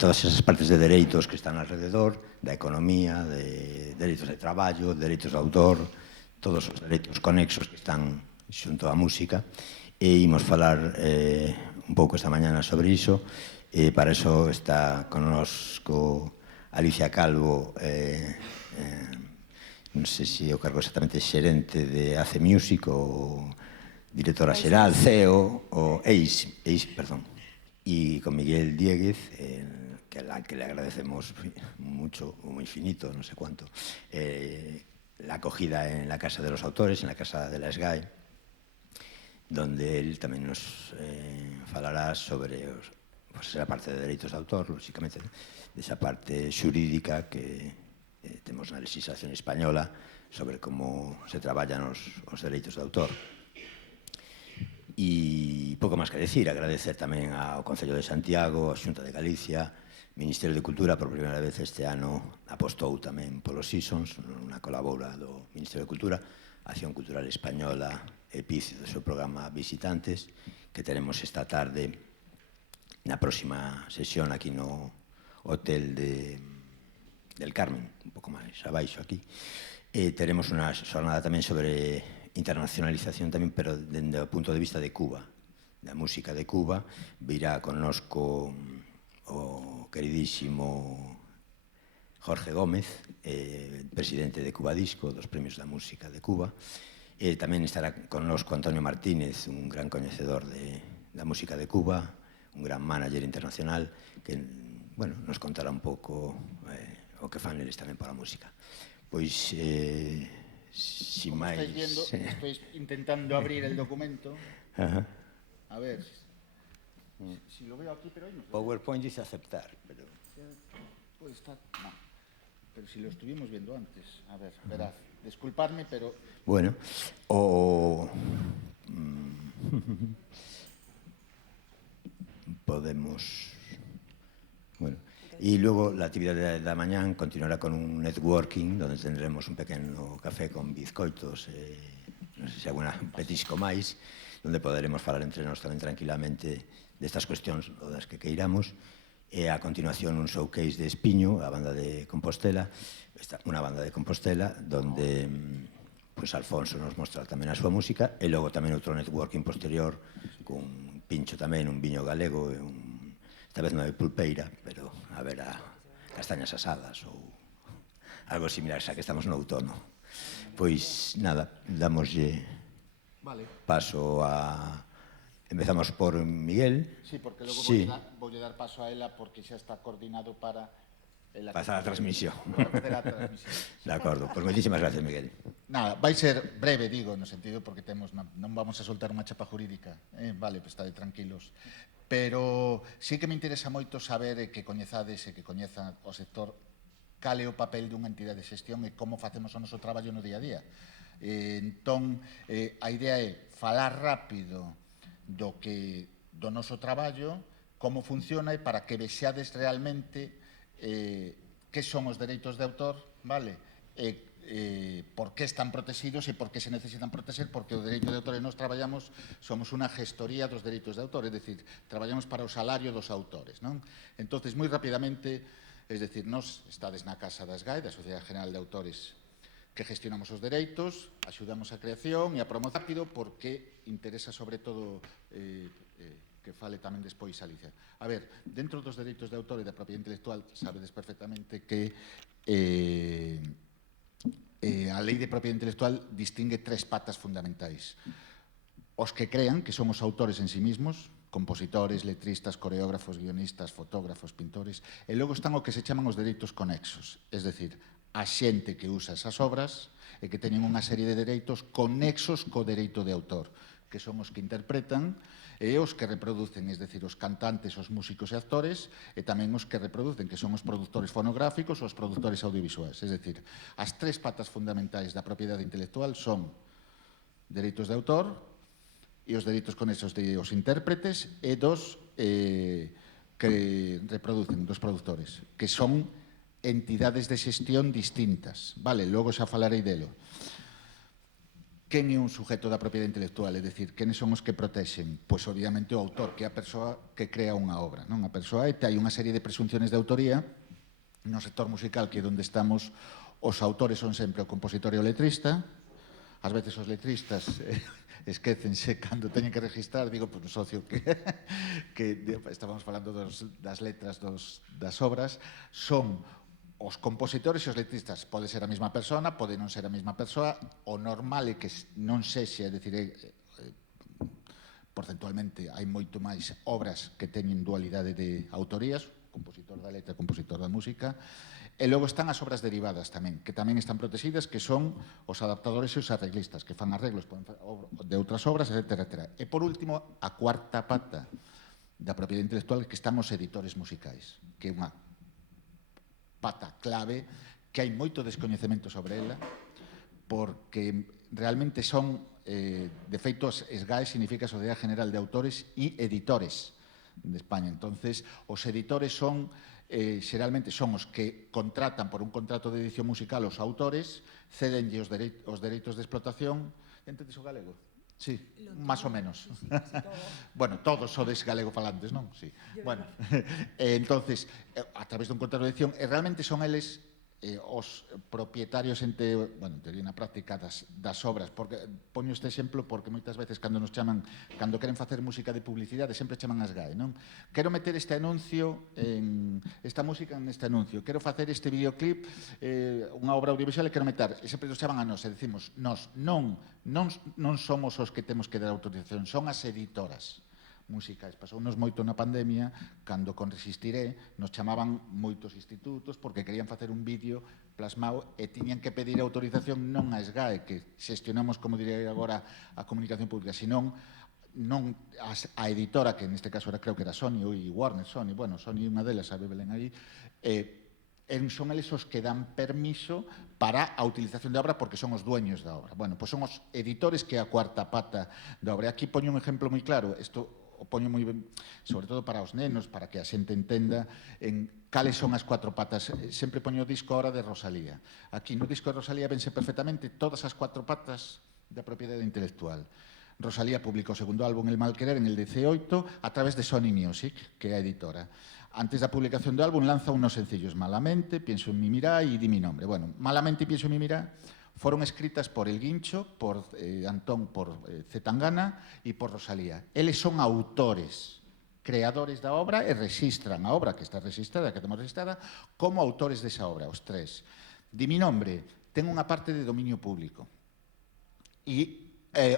todas esas partes de dereitos que están alrededor, da economía, de dereitos de traballo, dereitos de autor, todos os dereitos conexos que están xunto á música, e imos falar un pouco esta mañana sobre iso, e para iso está connosco Alicia Calvo, non sei se o cargo exactamente xerente de AC Music ou directora xeral, CEO, ou perdón, e con Miguel Dieguez, que le agradecemos mucho, o infinito, no sé cuánto, la acogida en la Casa de los Autores, en la Casa de la SGAE, donde él tamén nos falará sobre pues, esa parte de dereitos de autor, lógicamente, desa parte xurídica que temos na legislación española sobre como se traballan os dereitos de autor. E pouco máis que decir, agradecer tamén ao Concello de Santiago, a Xunta de Galicia, Ministerio de Cultura, por primeira vez este ano apostou tamén polos Seasons, unha colabora do Ministerio de Cultura, Acción Cultural Española e PIC do seu programa Visitantes, que teremos esta tarde na próxima sesión aquí no Hotel del Carmen, un pouco máis abaixo aquí. Teremos unha xornada tamén sobre internacionalización tamén, pero dende o punto de vista de Cuba, da música de Cuba. Virá connosco o queridísimo Jorge Gómez, presidente de Cuba Disco, dos premios da música de Cuba. Tamén estará connosco Antonio Martínez, un gran coñecedor da música de Cuba, un gran manager internacional, que nos contará un pouco o que fan eles tamén pola música. Pois, sin máis... Como estáis viendo, estoy intentando abrir el documento. A ver, si lo veo aquí, pero ahí no. PowerPoint dice aceptar, pero... Puede estar, no. Pero si lo estuvimos viendo antes. A ver, verás, disculpadme, pero... Bueno, podemos... Bueno, y luego la actividad de la mañana continuará con un networking donde tendremos un pequeño café con bizcoitos, no sé si alguna petisco máis, donde poderemos falar entre nós tamén tranquilamente destas cuestións ou das que queiramos. E a continuación un showcase de Espiño, a banda de Compostela, unha banda de Compostela, donde pues, Alfonso nos mostra tamén a súa música, e logo tamén outro networking posterior con pincho tamén, un viño galego e esta vez non é pulpeira, pero a ver a castañas asadas ou algo similar, xa que estamos no outono. Pois nada, damoslle paso a... Empezamos por Miguel. Sí, porque logo voulle dar paso a ela porque xa está coordinado para... Pasar a transmisión. De acordo, pois moitísimas gracias, Miguel. Nada, vai ser breve, digo, no sentido porque non vamos a soltar unha chapa jurídica, vale, pues estade tranquilos. Pero sí que me interesa moito saber que coñezades e que coñeza o sector cal é o papel dunha entidade de xestión e como facemos o noso traballo no día a día. Entón, a idea é falar rápido do noso traballo, como funciona e para que vexades realmente que son os dereitos de autor, vale? Por que están protegidos e por que se necesitan proteger, porque o dereito de autor e nós traballamos, somos unha gestoría dos dereitos de autor, é dicir, traballamos para o salario dos autores, non? Entón, moi rapidamente, é dicir, nós estades na Casa da SGAE, da Sociedade General de Autores, que gestionamos os dereitos, axudamos a creación e a promoción rápido, porque interesa sobre todo que fale tamén despois Alicia. A ver, dentro dos dereitos de autor e da propiedade intelectual, sabedes perfectamente que a lei de propiedade intelectual distingue tres patas fundamentais. Os que crean, que son os autores en sí mismos, compositores, letristas, coreógrafos, guionistas, fotógrafos, pintores, e logo están o que se chaman os dereitos conexos, es decir, a xente que usa esas obras e que teñen unha serie de dereitos conexos co dereito de autor, que son os que interpretan e os que reproducen, es decir, os cantantes, os músicos e actores, e tamén os que reproducen, que son os produtores fonográficos ou os produtores audiovisuais. Es decir, as tres patas fundamentais da propiedade intelectual son dereitos de autor e os dereitos conexos dos intérpretes e dos que reproducen, dos produtores, que son entidades de xestión distintas. Vale, logo xa falarei delo. quen é un sujeto da propiedade intelectual, é dicir, quenes son os que protexen? Pois, obviamente, o autor, que é a persoa que crea unha obra, non? A persoa, e hai unha serie de presunciones de autoría no sector musical, que é onde estamos, os autores son sempre o compositor e o letrista. Ás veces os letristas esquécense cando teñen que registrar, digo, por un socio que estábamos falando das letras das obras, son os compositores e os letristas. Pode ser a mesma persona, pode non ser a mesma persoa, o normal é que non sexa, é dicir, porcentualmente hai moito máis obras que teñen dualidade de autorías, compositor da letra, compositor da música, e logo están as obras derivadas tamén, que tamén están protegidas, que son os adaptadores e os arreglistas, que fan arreglos de outras obras, etc. E, por último, a cuarta pata da propiedade intelectual, que están os editores musicais, que é unha pata clave, que hai moito descoñecemento sobre ela, porque realmente son, de feito, SGAE significa Sociedade General de Autores e Editores de España. Entonces, os editores son, xeralmente, son os que contratan por un contrato de edición musical os autores, cedenlle os dereitos de explotación. Entendes o galego? Sí, máis ou menos. Bueno, todos sodes galego falantes, non? Sí. Bueno, entonces, a través dun contrato de edición, realmente son eles os propietarios en teoría na práctica das obras. Poño este exemplo porque moitas veces cando nos chaman, cando queren facer música de publicidade, sempre chaman as GAE, non? Quero meter este anuncio, esta música neste anuncio, quero facer este videoclip, unha obra audiovisual, e quero meter, e sempre nos chaman a nós, e decimos, nós non somos os que temos que dar autorización, son as editoras musicais. Pasounos moito na pandemia, cando con Resistiré nos chamaban moitos institutos porque querían facer un vídeo plasmado e tiñan que pedir autorización non a SGAE, que xestionamos, como direi agora, a comunicación pública, senón non a editora, que neste caso creo que era Sony e Warner, Sony, bueno, Sony unha delas, a Bebelen aí, son eles os que dan permiso para a utilización da obra porque son os dueños da obra. Bueno, pois son os editores, que é a cuarta pata da obra. Aquí poño un exemplo moi claro, isto o poño moi ben, sobre todo para os nenos, para que a xente entenda en cales son as cuatro patas. Sempre poño o disco ahora de Rosalía. Aquí no disco de Rosalía vense perfectamente todas as cuatro patas da propiedade intelectual. Rosalía publicou o segundo álbum, El Malquerer, en el 18, a través de Sony Music, que é a editora. Antes da publicación do álbum lanza unos sencillos, Malamente, Pienso en mi mirá e Di mi nombre. Bueno, Malamente e Pienso en mi mirá foron escritas por El Guincho, por Antón, por Zetangana e por Rosalía. Eles son autores, creadores da obra, e registran a obra que está registrada, que temos registrada, como autores desa obra, os tres. Di mi nombre ten unha parte de dominio público e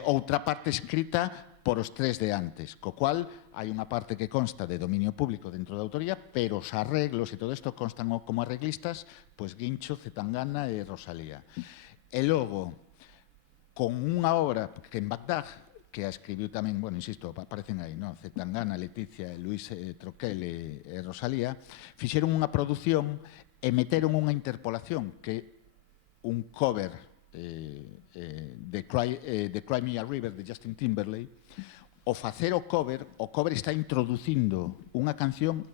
outra parte escrita por os tres de antes, co cual hai unha parte que consta de dominio público dentro da autoría, pero os arreglos e todo isto constan como arreglistas, pois Guincho, Zetangana e Rosalía. E logo, con unha obra que en Bagdad, que a escribiu tamén, bueno, insisto, aparecen aí, non? Zetangana, Leticia, Luis Troquel e Rosalía, fixeron unha produción e meteron unha interpolación, que un cover de Cry Me a River, de Justin Timberlake. O facer o cover está introducindo unha canción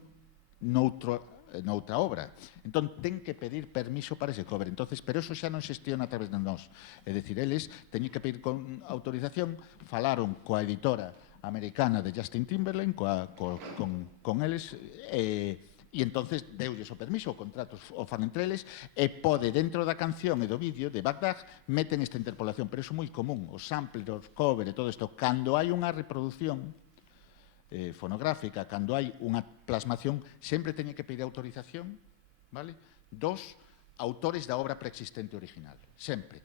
noutra obra. Entón, ten que pedir permiso para ese cover. Entonces, pero eso xa non xestiona a través de nós. É dicir, eles teñen que pedir con autorización, falaron coa editora americana de Justin Timberlake, con eles, e entonces deulles o permiso, o contrato o fan entre eles, e pode, dentro da canción e do vídeo de Bagdad, meten esta interpolación. Pero iso é moi común, os samples, os cover e todo isto. Cando hai unha reproducción fonográfica, cando hai unha plasmación, sempre teñe que pedir autorización, vale, dos autores da obra preexistente original, sempre.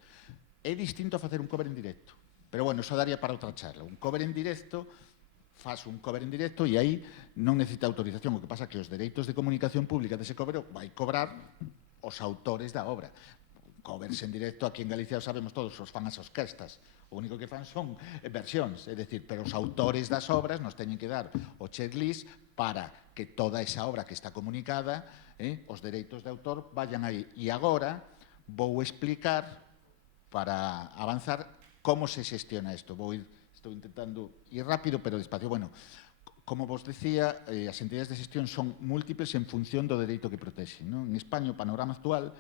É distinto a facer un cover en directo, pero bueno, eso daría para outra charla. Un cover en directo, faz un cover en directo e aí non necesita autorización. O que pasa é que os dereitos de comunicación pública dese cover vai cobrar os autores da obra. Covers en directo, aquí en Galicia sabemos todos, os fan as orquestas. O único que fan son versións, é dicir, pero os autores das obras nos teñen que dar o checklist para que toda esa obra que está comunicada, os dereitos de autor vayan aí. E agora vou explicar, para avanzar, como se xestiona isto. Estou intentando ir rápido, pero despacio. Bueno, como vos decía, as entidades de xestión son múltiples en función do dereito que protexen, non? En España, o panorama actual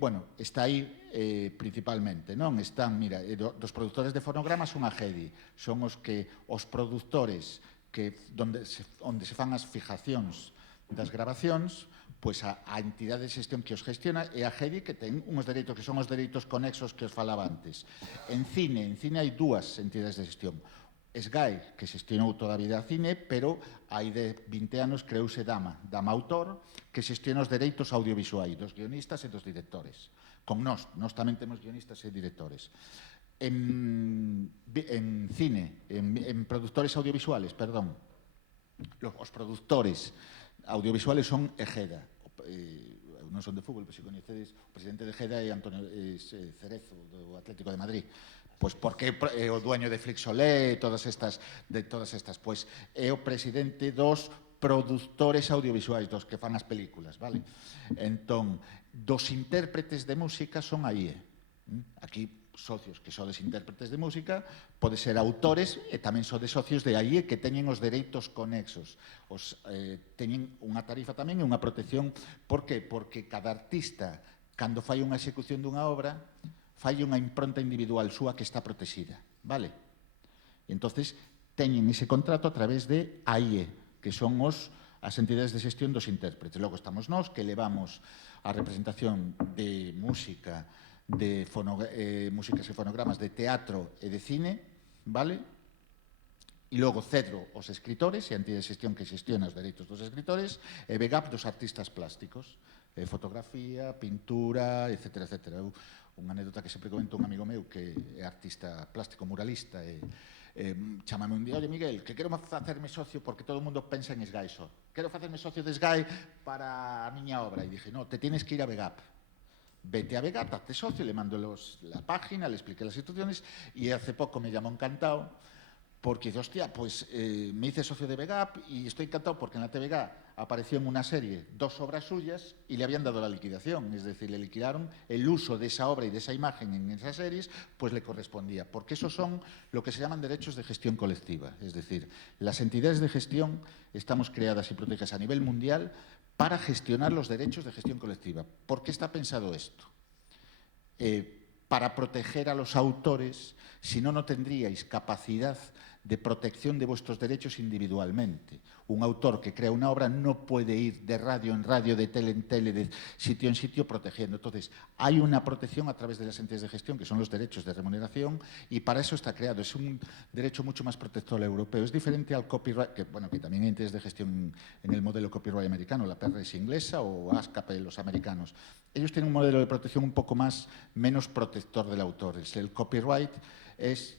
bueno, está aí principalmente, non? Están, mira, dos produtores de fonogramas son a GEDI, son os produtores onde se fan as fijacións das grabacións, pois a entidade de xestión que os gestiona é a GEDI, que ten uns dereitos que son os dereitos conexos que os falaba antes. En cine hai dúas entidades de xestión. SGAE, que xestionou toda a vida a cine, pero hai de 20 anos creouse Dama Autor, que xestiona os dereitos audiovisuais dos guionistas e dos directores. Con nós tamén temos guionistas e directores. En cine, en productores audiovisuales, perdón, os productores audiovisuales son EGEDA. Non son de fútbol, pero se coñecedes, o presidente de EGEDA é Antonio Cerezo, do Atlético de Madrid. Pois porque é o dueño de Flixolé e todas estas, pois é o presidente dos produtores audiovisuais, dos que fan as películas, vale? Entón, dos intérpretes de música son aí. Aquí, socios que sodes intérpretes de música, pode ser autores e tamén sodes socios de aí que teñen os dereitos conexos. Teñen unha tarifa tamén e unha protección. Por que? Porque cada artista, cando fai unha execución dunha obra, fai unha impronta individual súa que está protegida, vale? E entonces teñen ese contrato a través de AIE, que son as entidades de xestión dos intérpretes. Logo estamos nós, que levamos a representación de música, de músicas e fonogramas de teatro e de cine, vale? E logo Cedro, os escritores, e a entidade de xestión que xestiona os dereitos dos escritores, e VEGAP dos artistas plásticos, fotografía, pintura, etc. Unha anécdota que sempre comento un amigo meu que é artista plástico muralista e chamame un día, oye Miguel, que quero facerme socio porque todo o mundo pensa en SGAE só. Quero facerme socio de SGAE para a miña obra. E dije, no, te tienes que ir a VEGAP. Vete a VEGAP, hazte socio, le mando la página, le expliqué las instituciones y hace poco me llamó encantado porque dice, hostia, pues me hice socio de VEGAP y estoy encantado porque en la TVG apareció en una serie 2 obras suyas y le habían dado la liquidación, es decir, le liquidaron el uso de esa obra y de esa imagen en esas series, pues le correspondía, porque esos son lo que se llaman derechos de gestión colectiva, es decir, las entidades de gestión estamos creadas y protegidas a nivel mundial para gestionar los derechos de gestión colectiva. ¿Por qué está pensado esto? Para proteger a los autores, si no, no tendríais capacidad de protección de vuestros derechos individualmente. Un autor que crea una obra no puede ir de radio en radio, de tele en tele, de sitio en sitio protegiendo. Entonces, hay una protección a través de las entidades de gestión, que son los derechos de remuneración, y para eso está creado. Es un derecho mucho más protector europeo. Es diferente al copyright, que también hay entidades de gestión en el modelo copyright americano, la PRS inglesa o ASCAP, los americanos. Ellos tienen un modelo de protección un poco menos protector del autor. El copyright es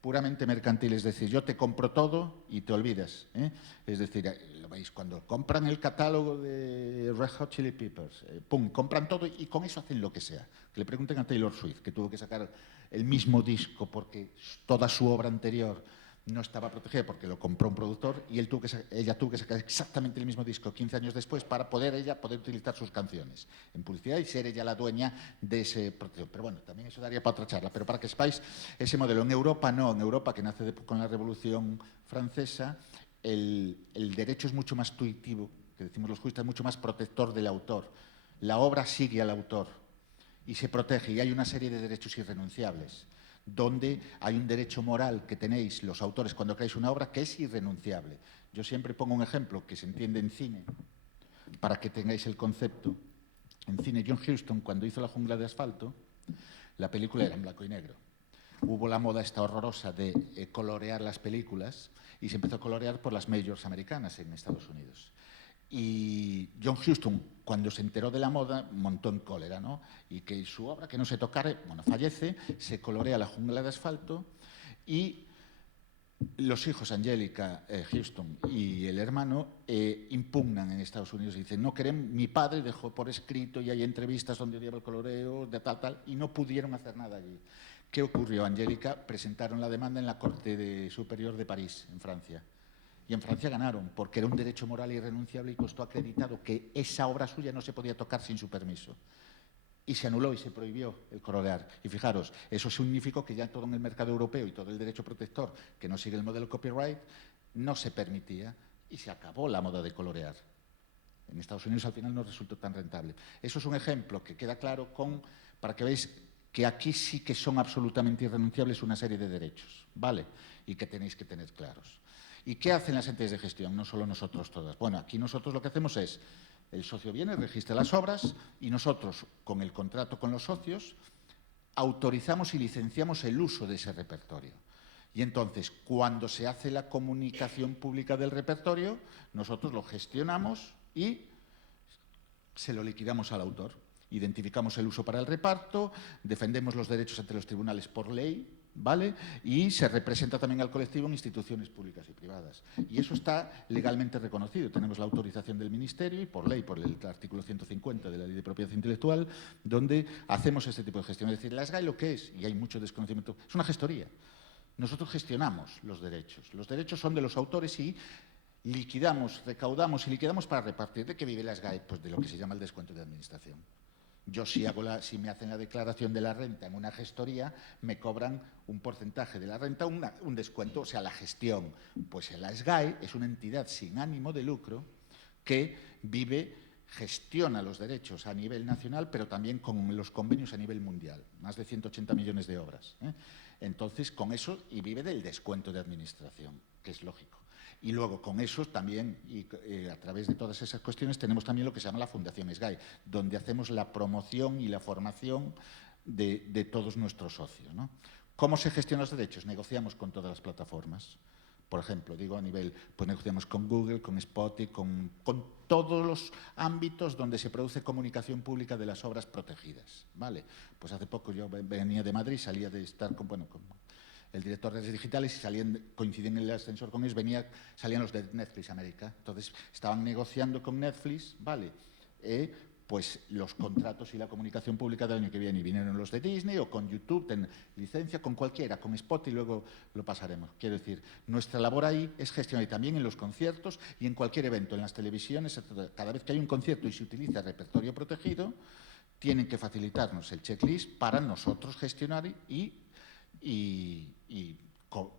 puramente mercantil, es decir, yo te compro todo y te olvidas. Es decir, lo veis, cuando compran el catálogo de Red Hot Chili Peppers, pum, compran todo y con eso hacen lo que sea. Que le pregunten a Taylor Swift, que tuvo que sacar el mismo disco porque toda su obra anterior no estaba protegida porque lo compró un productor y ella tuvo que sacar exactamente el mismo disco 15 años después para poder utilizar sus canciones en publicidad y ser ella la dueña de ese protección. Pero bueno, también eso daría para otra charla. Pero para que sepáis, ese modelo en Europa no, en Europa que nace con la Revolución Francesa, el derecho es mucho más tuitivo, que decimos los juristas, mucho más protector del autor. La obra sigue al autor y se protege y hay una serie de derechos irrenunciables, donde hay un derecho moral que tenéis los autores cuando creáis una obra que es irrenunciable. Yo siempre pongo un ejemplo que se entiende en cine, para que tengáis el concepto. En cine, John Huston, cuando hizo La jungla de asfalto, la película era en blanco y negro. Hubo la moda esta horrorosa de colorear las películas y se empezó a colorear por las majors americanas en Estados Unidos. Y John Huston, cuando se enteró de la moda, montó en cólera, ¿no? Y que su obra, que no se tocara, fallece, se colorea La jungla de asfalto y los hijos, Angélica Huston y el hermano, impugnan en Estados Unidos y dicen, no queremos, mi padre dejó por escrito y hay entrevistas donde odiaba el coloreo, de tal, y no pudieron hacer nada allí. ¿Qué ocurrió? Angélica presentaron la demanda en la Corte Superior de París, en Francia. Y en Francia ganaron, porque era un derecho moral irrenunciable y costó acreditado que esa obra suya no se podía tocar sin su permiso. Y se anuló y se prohibió el colorear. Y fijaros, eso significó que ya todo en el mercado europeo y todo el derecho protector, que no sigue el modelo copyright, no se permitía y se acabó la moda de colorear. En Estados Unidos al final no resultó tan rentable. Eso es un ejemplo que queda claro para que veáis que aquí sí que son absolutamente irrenunciables una serie de derechos, ¿vale? Y que tenéis que tener claros. ¿Y qué hacen las entidades de gestión? No solo nosotros todas. Bueno, aquí nosotros lo que hacemos es, el socio viene, registra las obras y nosotros, con el contrato con los socios, autorizamos y licenciamos el uso de ese repertorio. Y entonces, cuando se hace la comunicación pública del repertorio, nosotros lo gestionamos y se lo liquidamos al autor. Identificamos el uso para el reparto, defendemos los derechos ante los tribunales por ley, ¿vale? Y se representa también al colectivo en instituciones públicas y privadas. Y eso está legalmente reconocido. Tenemos la autorización del Ministerio y por ley, por el artículo 150 de la Ley de Propiedad Intelectual, donde hacemos este tipo de gestión. Es decir, la SGAE lo que es, y hay mucho desconocimiento, es una gestoría. Nosotros gestionamos los derechos. Los derechos son de los autores y liquidamos, recaudamos y liquidamos para repartir. ¿De qué vive la SGAE? Pues de lo que se llama el descuento de administración. Yo si me hacen la declaración de la renta en una gestoría, me cobran un porcentaje de la renta, un descuento, o sea, la gestión. Pues la SGAE es una entidad sin ánimo de lucro que gestiona los derechos a nivel nacional, pero también con los convenios a nivel mundial. Más de 180 millones de obras. Entonces, con eso, y vive del descuento de administración, que es lógico. Y luego, con eso también, y a través de todas esas cuestiones, tenemos también lo que se llama la Fundación SGAE, donde hacemos la promoción y la formación de todos nuestros socios, ¿no? ¿Cómo se gestionan los derechos? Negociamos con todas las plataformas. Por ejemplo, digo a nivel, pues negociamos con Google, con Spotify, con todos los ámbitos donde se produce comunicación pública de las obras protegidas, ¿vale? Pues hace poco yo venía de Madrid, salía de estar con el director de redes digitales y coincidían en el ascensor con ellos, salían los de Netflix América. Entonces, estaban negociando con Netflix, ¿vale? Pues los contratos y la comunicación pública del año que viene. Y vinieron los de Disney o con YouTube, licencia con cualquiera, con Spotify, y luego lo pasaremos. Quiero decir, nuestra labor ahí es gestionar, y también en los conciertos y en cualquier evento, en las televisiones, etc. Cada vez que hay un concierto y se utiliza repertorio protegido, tienen que facilitarnos el checklist para nosotros gestionar y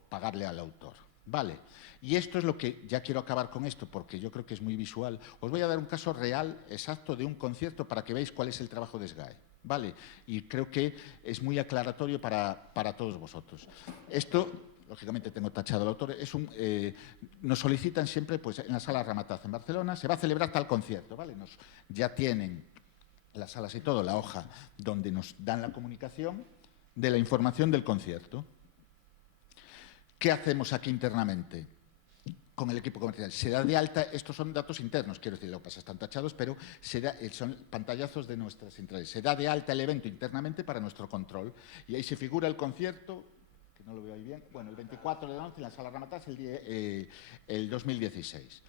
pagarle al autor. Vale, y esto es lo que, ya quiero acabar con esto porque yo creo que es muy visual. Os voy a dar un caso real, exacto, de un concierto para que veáis cuál es el trabajo de SGAE. Vale, y creo que es muy aclaratorio para todos vosotros. Esto, lógicamente tengo tachado al autor, nos solicitan siempre pues, en la Sala Ramataz en Barcelona, se va a celebrar tal concierto, ¿vale? Ya tienen las salas y todo, la hoja donde nos dan la comunicación de la información del concierto. ¿Qué hacemos aquí internamente con el equipo comercial? Se da de alta, estos son datos internos, quiero decir, lo que pasa, están tachados, pero son pantallazos de nuestras centrales. Se da de alta el evento internamente para nuestro control y ahí se figura el concierto, que no lo veo ahí bien, bueno, el 24 de 11 en la Sala Ramataz, el 2016.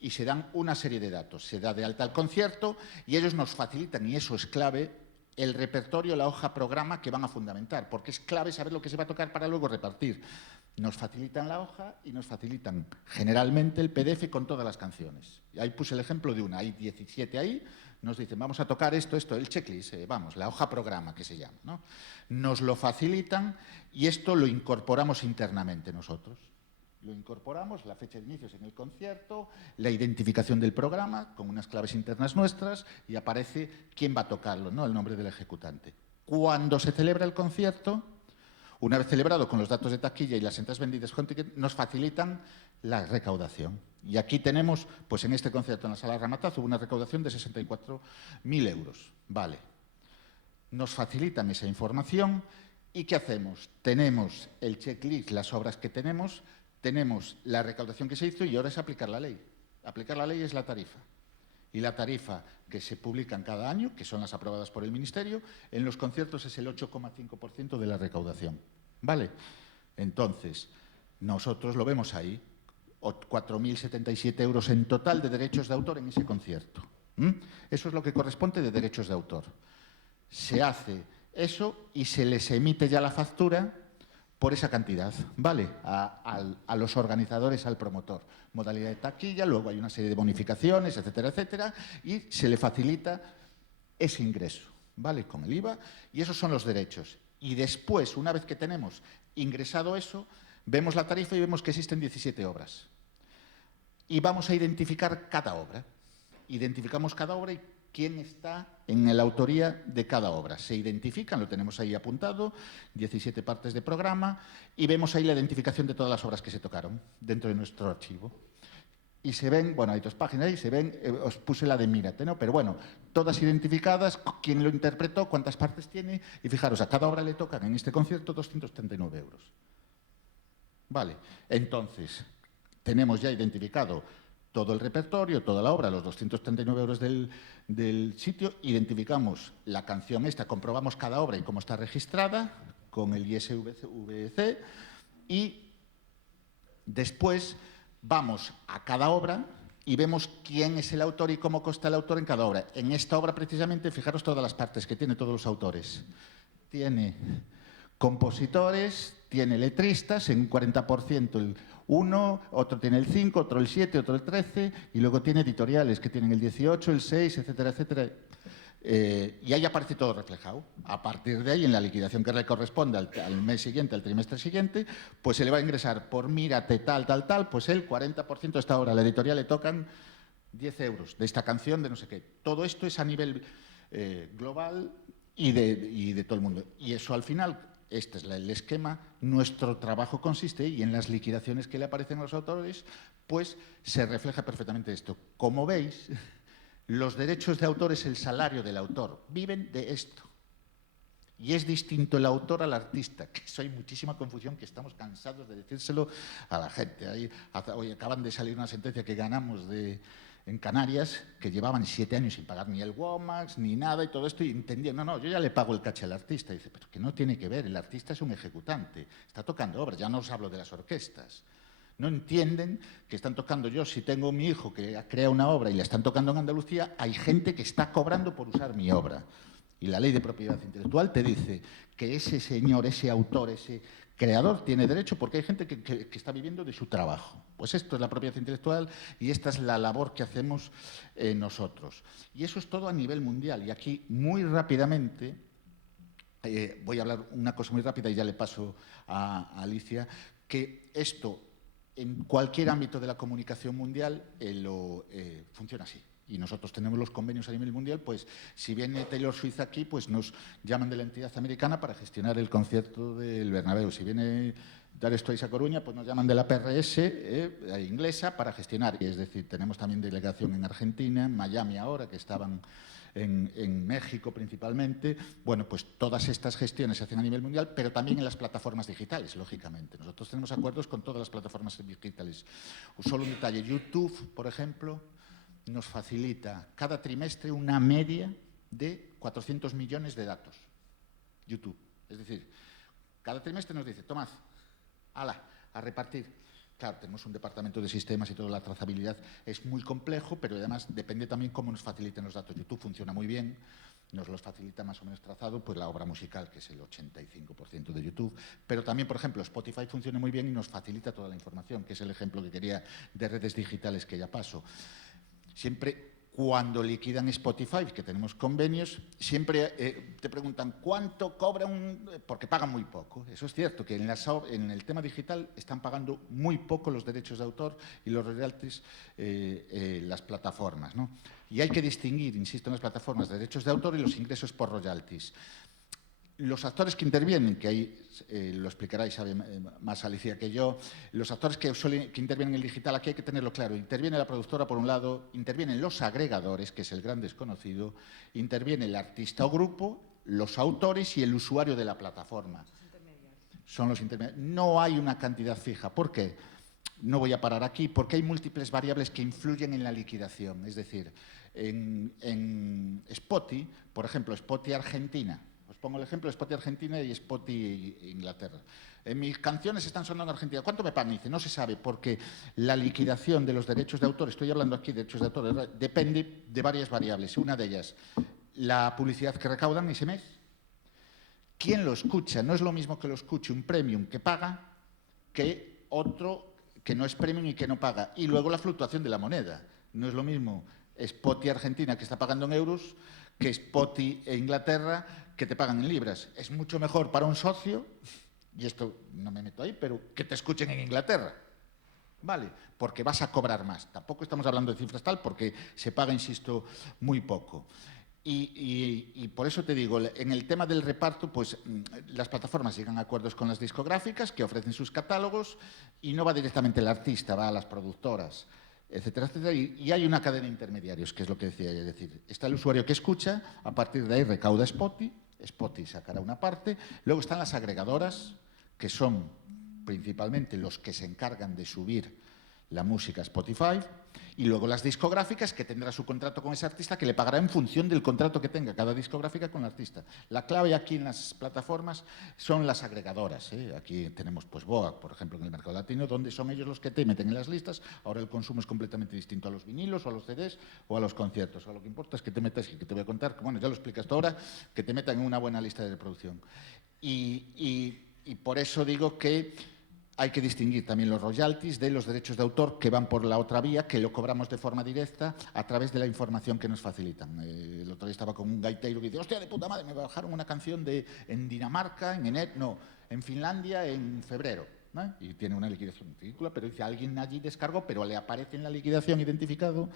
Y se dan una serie de datos. Se da de alta el concierto y ellos nos facilitan, y eso es clave, el repertorio, la hoja programa que van a fundamentar, porque es clave saber lo que se va a tocar para luego repartir. Nos facilitan la hoja y nos facilitan generalmente el PDF con todas las canciones. Y ahí puse el ejemplo de una, hay 17 ahí, nos dicen, vamos a tocar esto, el checklist, la hoja programa que se llama, ¿no? Nos lo facilitan y esto lo incorporamos internamente nosotros. Lo incorporamos, la fecha de inicio es en el concierto, la identificación del programa con unas claves internas nuestras y aparece quién va a tocarlo, ¿no? El nombre del ejecutante. Cuando se celebra el concierto, una vez celebrado con los datos de taquilla y las entradas vendidas con ticket, nos facilitan la recaudación. Y aquí tenemos, pues en este concierto en la Sala Ramataz hubo una recaudación de 64.000 euros. Vale. Nos facilitan esa información y ¿qué hacemos? Tenemos el checklist, las obras que tenemos la recaudación que se hizo y ahora es aplicar la ley. Aplicar la ley es la tarifa. Y la tarifa que se publican cada año, que son las aprobadas por el Ministerio, en los conciertos es el 8,5% de la recaudación. ¿Vale? Entonces, nosotros lo vemos ahí, 4.077 euros en total de derechos de autor en ese concierto. Eso es lo que corresponde de derechos de autor. Se hace eso y se les emite ya la factura por esa cantidad, ¿vale? A los organizadores, al promotor. Modalidad de taquilla, luego hay una serie de bonificaciones, etcétera, etcétera, y se le facilita ese ingreso, ¿vale? Con el IVA, y esos son los derechos. Y después, una vez que tenemos ingresado eso, vemos la tarifa y vemos que existen 17 obras. Y vamos a identificar cada obra. identificamos cada obra y quién está en la autoría de cada obra. Se identifican, lo tenemos ahí apuntado, 17 partes de programa, y vemos ahí la identificación de todas las obras que se tocaron dentro de nuestro archivo. Y se ven, bueno, hay 2 páginas ahí, se ven, os puse la de Mírate, ¿no? Pero bueno, todas identificadas, quién lo interpretó, cuántas partes tiene, y fijaros, a cada obra le tocan en este concierto 239 euros. Vale, entonces, tenemos ya identificado todo el repertorio, toda la obra, los 239 euros del sitio, identificamos la canción esta, comprobamos cada obra y cómo está registrada, con el ISVC, y después vamos a cada obra y vemos quién es el autor y cómo consta el autor en cada obra. En esta obra, precisamente, fijaros todas las partes que tiene, todos los autores. Tiene compositores, tiene letristas, en un 40% el 1, otro tiene el 5, otro el 7, otro el 13, y luego tiene editoriales que tienen el 18, el 6, etcétera, etcétera. Y ahí aparece todo reflejado. A partir de ahí, en la liquidación que le corresponde al mes siguiente, al trimestre siguiente, pues se le va a ingresar por Mírate, tal, pues el 40% de esta obra. A la editorial le tocan 10 euros de esta canción, de no sé qué. Todo esto es a nivel global y de todo el mundo. Y eso al final, este es el esquema, nuestro trabajo consiste, y en las liquidaciones que le aparecen a los autores, pues se refleja perfectamente esto. Como veis, los derechos de autor es el salario del autor. Viven de esto. Y es distinto el autor al artista, que eso hay muchísima confusión, que estamos cansados de decírselo a la gente. Hoy acaban de salir una sentencia que ganamos en Canarias, que llevaban 7 años sin pagar ni el WOMAX, ni nada, y todo esto, y entendían, no, yo ya le pago el caché al artista. Y dice, pero que no tiene que ver, el artista es un ejecutante, está tocando obras, ya no os hablo de las orquestas. No entienden que están tocando. Yo, si tengo mi hijo que crea una obra y la están tocando en Andalucía, hay gente que está cobrando por usar mi obra. Y la ley de propiedad intelectual te dice que ese señor, ese autor, ese creador tiene derecho porque hay gente que está viviendo de su trabajo. Pues esto es la propiedad intelectual y esta es la labor que hacemos nosotros. Y eso es todo a nivel mundial. Y aquí, muy rápidamente, voy a hablar una cosa muy rápida y ya le paso a Alicia, que esto, en cualquier ámbito de la comunicación mundial, funciona así. Y nosotros tenemos los convenios a nivel mundial, pues si viene Taylor Swift aquí, pues nos llaman de la entidad americana para gestionar el concierto del Bernabéu. Si viene Dire Straits a Coruña, pues nos llaman de la PRS inglesa para gestionar. Es decir, tenemos también delegación en Argentina, en Miami ahora, que estaban en México principalmente. Bueno, pues todas estas gestiones se hacen a nivel mundial, pero también en las plataformas digitales, lógicamente. Nosotros tenemos acuerdos con todas las plataformas digitales. Solo un detalle, YouTube, por ejemplo, nos facilita cada trimestre una media de 400 millones de datos. YouTube. Es decir, cada trimestre nos dice, tomad, ala, a repartir. Claro, tenemos un departamento de sistemas y toda la trazabilidad es muy complejo, pero además depende también cómo nos faciliten los datos. YouTube funciona muy bien, nos los facilita más o menos trazado, pues la obra musical, que es el 85% de YouTube. Pero también, por ejemplo, Spotify funciona muy bien y nos facilita toda la información, que es el ejemplo que quería de redes digitales que ya paso. Siempre cuando liquidan Spotify, que tenemos convenios, siempre te preguntan cuánto cobra porque pagan muy poco. Eso es cierto, que en el tema digital están pagando muy poco los derechos de autor y los royalties las plataformas, ¿no? Y hay que distinguir, insisto, en las plataformas de derechos de autor y los ingresos por royalties. Los actores que intervienen, que ahí lo explicará y sabe más Alicia que yo, los actores que intervienen en el digital, aquí hay que tenerlo claro. Interviene la productora por un lado, intervienen los agregadores, que es el gran desconocido, interviene el artista o grupo, los autores y el usuario de la plataforma. Son los intermediarios. No hay una cantidad fija. ¿Por qué? No voy a parar aquí, porque hay múltiples variables que influyen en la liquidación. Es decir, en Spotify, por ejemplo, Spotify Argentina. Os pongo el ejemplo de Spotify Argentina y Spotify Inglaterra. Mis canciones están sonando en Argentina. ¿Cuánto me pagan? Dice, no se sabe, porque la liquidación de los derechos de autor, estoy hablando aquí de derechos de autor, depende de varias variables. Una de ellas, la publicidad que recaudan ese mes. ¿Quién lo escucha? No es lo mismo que lo escuche un premium que paga que otro que no es premium y que no paga. Y luego la fluctuación de la moneda. No es lo mismo Spotify Argentina, que está pagando en euros, que Spotify e Inglaterra, que te pagan en libras. Es mucho mejor para un socio, y esto no me meto ahí, pero que te escuchen en Inglaterra. Vale, porque vas a cobrar más. Tampoco estamos hablando de cifras tal, porque se paga, insisto, muy poco. Y por eso te digo, en el tema del reparto, pues las plataformas llegan a acuerdos con las discográficas que ofrecen sus catálogos y no va directamente el artista, va a las productoras, etcétera, etcétera. Y hay una cadena de intermediarios, que es lo que decía, es decir, está el usuario que escucha, a partir de ahí recauda Spotify, Spotify sacará una parte, luego están las agregadoras, que son principalmente los que se encargan de subir la música a Spotify, y luego las discográficas, que tendrá su contrato con ese artista, que le pagará en función del contrato que tenga cada discográfica con el artista. La clave aquí en las plataformas son las agregadoras. Aquí tenemos pues Boa, por ejemplo, en el mercado latino, donde son ellos los que te meten en las listas. Ahora el consumo es completamente distinto a los vinilos, o a los CDs, o a los conciertos. O lo que importa es que te metas, y que te voy a contar, que, bueno, ya lo explicas tú ahora, que te metan en una buena lista de reproducción. Y por eso digo que hay que distinguir también los royalties de los derechos de autor, que van por la otra vía, que lo cobramos de forma directa a través de la información que nos facilitan. El otro día estaba con un gaitero que dice, hostia, de puta madre, me bajaron una canción en Dinamarca, en Finlandia, en febrero. ¿No? Y tiene una liquidación ridícula, pero dice, alguien allí descargó, pero le aparece en la liquidación identificado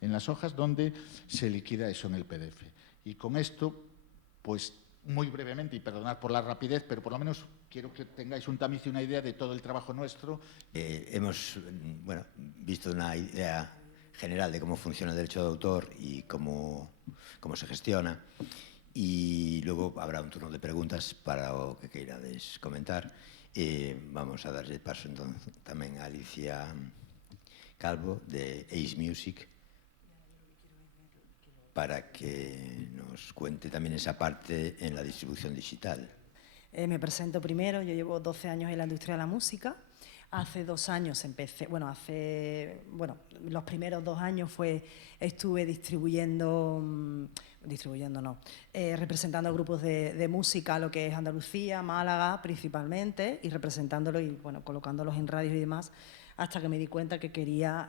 en las hojas donde se liquida eso en el PDF. Y con esto, pues muy brevemente, y perdonad por la rapidez, pero por lo menos quiero que tengáis un tamiz y una idea de todo el trabajo nuestro. Hemos visto una idea general de cómo funciona el derecho de autor y cómo se gestiona, y luego habrá un turno de preguntas para o que queirades comentar. Vamos a darle paso entonces tamén a Alicia Calvo de Ace Music, para que nos cuente también esa parte en la distribución digital. Me presento primero, yo llevo 12 años en la industria de la música. Hace 2 años empecé, los primeros 2 años estuve representando grupos de música, lo que es Andalucía, Málaga principalmente, y representándolo y colocándolos en radios y demás, hasta que me di cuenta que quería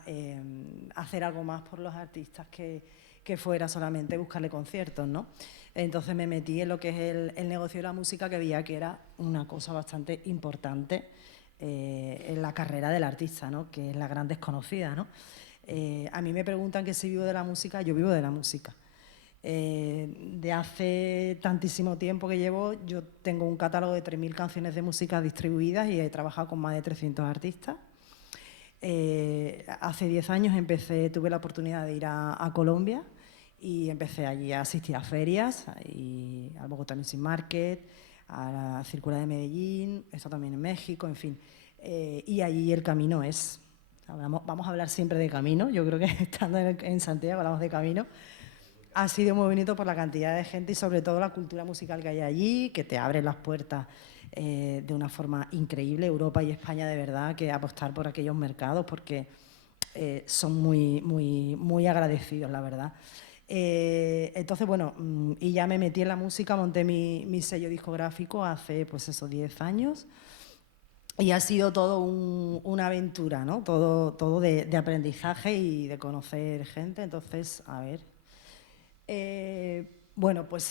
hacer algo más por los artistas que fuera solamente buscarle conciertos, ¿no? Entonces me metí en lo que es el negocio de la música, que veía que era una cosa bastante importante en la carrera del artista, ¿no? Que es la gran desconocida, ¿no? A mí me preguntan que si vivo de la música, yo vivo de la música. De hace tantísimo tiempo que llevo, yo tengo un catálogo de 3.000 canciones de música distribuidas y he trabajado con más de 300 artistas. Hace 10 años tuve la oportunidad de ir a Colombia y empecé allí a asistir a ferias, al Bogotá Music Market, a la Circula de Medellín, esto también en México, en fin. Y allí el camino es, vamos a hablar siempre de camino, yo creo que estando en Santiago hablamos de camino. Ha sido muy bonito por la cantidad de gente y sobre todo la cultura musical que hay allí, que te abre las puertas de una forma increíble. Europa y España, de verdad, que apostar por aquellos mercados, porque son muy, muy, muy agradecidos, la verdad. Entonces, y ya me metí en la música, monté mi sello discográfico hace, 10 años, y ha sido todo una aventura, ¿no? Todo de aprendizaje y de conocer gente. Entonces, a ver.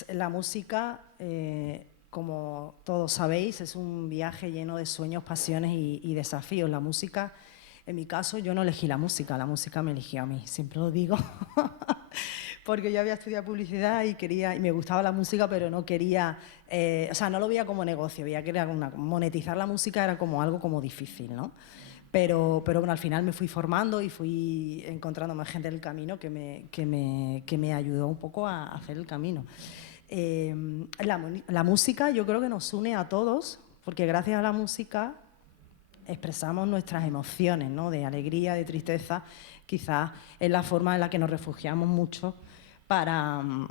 La música, como todos sabéis, es un viaje lleno de sueños, pasiones y desafíos. La música, en mi caso, yo no elegí la música me eligió a mí, siempre lo digo. Porque yo había estudiado publicidad y me gustaba la música, pero no quería, no lo veía como negocio, veía que era monetizar la música era como algo como difícil, ¿no? Pero al final me fui formando y fui encontrando más gente en el camino que me ayudó un poco a hacer el camino. La música yo creo que nos une a todos, porque gracias a la música expresamos nuestras emociones, ¿no? De alegría, de tristeza. Quizás es la forma en la que nos refugiamos mucho para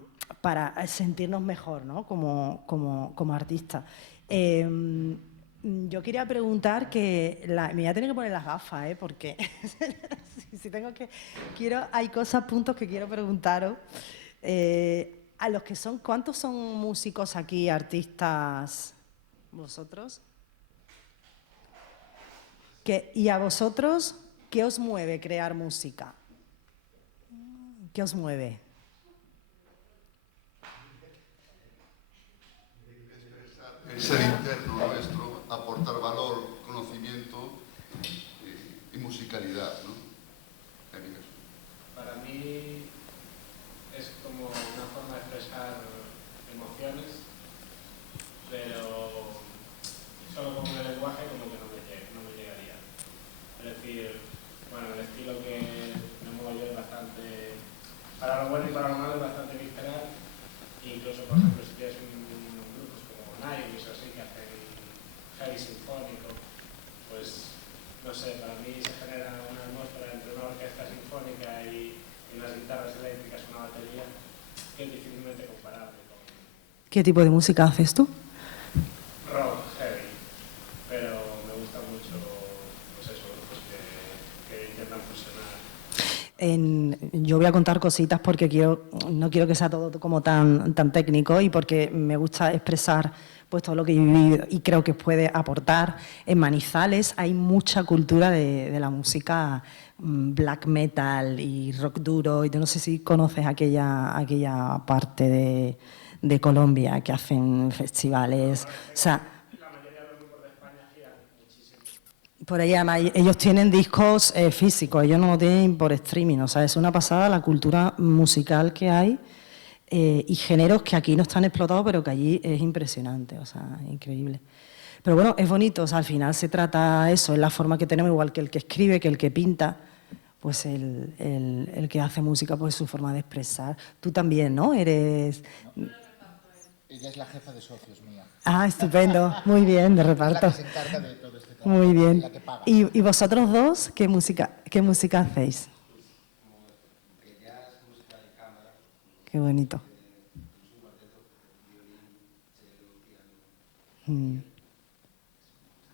sentirnos mejor, ¿no? Como artistas. Yo quería preguntar me voy a tener que poner las gafas, porque hay puntos que quiero preguntaros. A los que ¿cuántos son músicos aquí, artistas? ¿Vosotros? ¿Y a vosotros qué os mueve crear música? ¿Qué os mueve? El ser interno nuestro, aportar valor, conocimiento y música. musicalidad, ¿no? En mi caso. Para mí es como una forma de expresar emociones, pero solo con el lenguaje como que no me llegaría. Es decir, bueno, el estilo que me muevo yo es bastante, para lo bueno y para lo malo, es bastante visceral. Incluso, por ejemplo, si tienes grupos como Nairis o así que hacen heavy sinfónico, pues no sé, para mí se genera una atmósfera entre una orquesta sinfónica y unas guitarras eléctricas, una batería, que es difícilmente comparable con ¿Qué tipo de música haces tú? rock heavy, pero me gusta mucho, pues eso, grupos que intentan fusionar. Yo voy a contar cositas porque no quiero que sea todo como tan técnico y porque me gusta expresar pues todo lo que he vivido y creo que puede aportar. En Manizales hay mucha cultura de la música black metal y rock duro, y no sé si conoces aquella parte de Colombia que hacen festivales. O sea, por ahí además ellos tienen discos físicos, ellos no lo tienen por streaming, o sea, es una pasada la cultura musical que hay y géneros que aquí no están explotados, pero que allí es impresionante, o sea, increíble. Pero bueno, es bonito, o sea, al final se trata eso, es la forma que tenemos, igual que el que escribe, que el que pinta, pues el que hace música, pues es su forma de expresar. Tú también, ¿no? Eres... Ella es la jefa de socios mía. Ah, estupendo, muy bien, de Es la reparto. que se encarga de todo este trabajo. Muy bien. La que paga. ¿Y vosotros dos qué música hacéis? Qué bonito.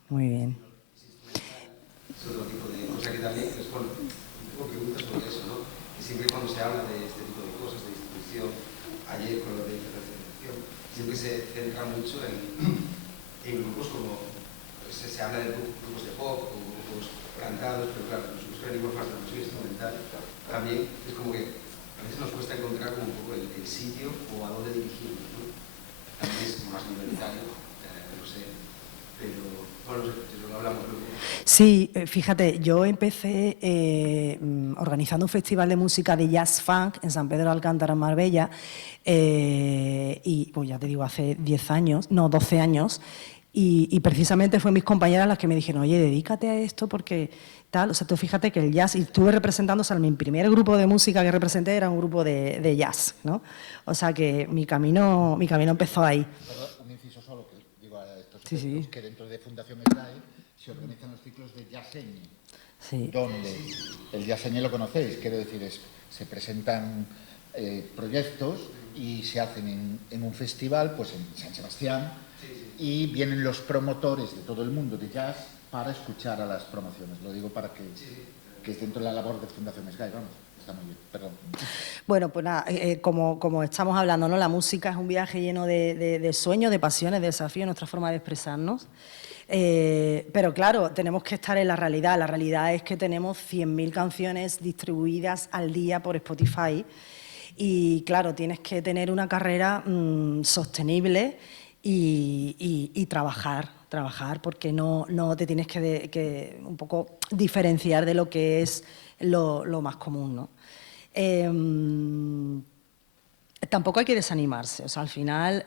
Muy bien. Es otro tipo de cosa que también, pues bueno, tengo preguntas sobre eso, ¿no? Que siempre cuando se habla de este tipo de cosas, de distribución, ayer con lo de internacionalización, siempre se centra mucho en grupos como, pues, se habla de grupos de pop o grupos cantados, pero claro, nosotros que venimos más de la música instrumental, también es como que a veces nos cuesta encontrar como un poco el sitio o a dónde dirigirnos, ¿no? También es más minoritario, no sé, pero bueno, eso lo hablamos luego. Sí, fíjate, yo empecé organizando un festival de música de jazz funk en San Pedro de Alcántara, en Marbella, y pues ya te digo, hace 10 años, no, 12 años, y precisamente fue mis compañeras las que me dijeron, oye, dedícate a esto porque tal, o sea, tú fíjate que el jazz, y estuve representando, o sea, mi primer grupo de música que representé era un grupo de jazz, ¿no? O sea, que mi camino empezó ahí. Perdón, un inciso solo, que digo a estos Sí, efectos, sí. que dentro de Fundación SGAE se organizan los ciclos de Jazzeñe, Sí. donde el Jazzeñe lo conocéis, quiero decir, se presentan proyectos y se hacen en un festival, pues en San Sebastián, y vienen los promotores de todo el mundo de jazz para escuchar a las promociones. Lo digo para que es dentro de la labor de Fundación SGAE, vamos, está muy bien, perdón. Bueno, pues nada, como estamos hablando, ¿no? La música es un viaje lleno de sueños, de pasiones, de desafíos, nuestra forma de expresarnos. Pero claro, tenemos que estar en la realidad. La realidad es que tenemos 100.000 canciones distribuidas al día por Spotify y claro, tienes que tener una carrera sostenible y trabajar porque no te tienes que un poco diferenciar de lo que es lo más común, ¿no? Tampoco hay que desanimarse, o sea, al final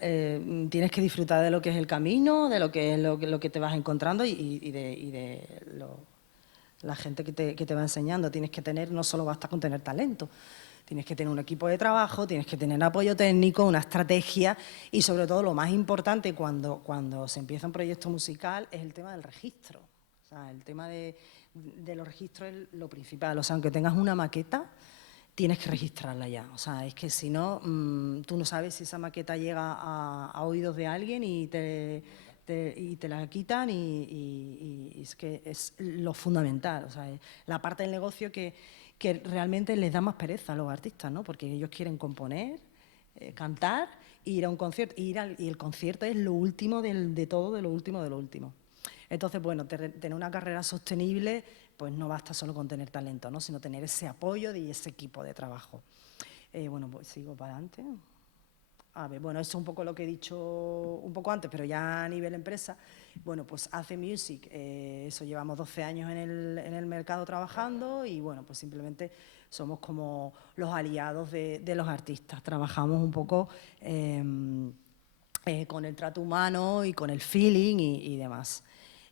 tienes que disfrutar de lo que es el camino, de lo que es lo que te vas encontrando y de la gente que te va enseñando. Tienes que tener, no solo basta con tener talento, tienes que tener un equipo de trabajo, tienes que tener apoyo técnico, una estrategia y sobre todo lo más importante cuando se empieza un proyecto musical es el tema del registro. O sea, el tema de los registros es lo principal, o sea, aunque tengas una maqueta, tienes que registrarla ya. O sea, es que si no, tú no sabes si esa maqueta llega a oídos de alguien y te la quitan y es que es lo fundamental. O sea, es la parte del negocio que realmente les da más pereza a los artistas, ¿no? Porque ellos quieren componer, cantar, ir a un concierto. Y el concierto es lo último de todo, de lo último de lo último. Entonces, bueno, tener una carrera sostenible, pues no basta solo con tener talento, ¿no? Sino tener ese apoyo y ese equipo de trabajo. Bueno, pues sigo para adelante. A ver, bueno, eso es un poco lo que he dicho un poco antes, pero ya a nivel empresa. Bueno, pues Ace Music, eso llevamos 12 años en el mercado trabajando y bueno, pues simplemente somos como los aliados de los artistas. Trabajamos un poco con el trato humano y con el feeling y demás.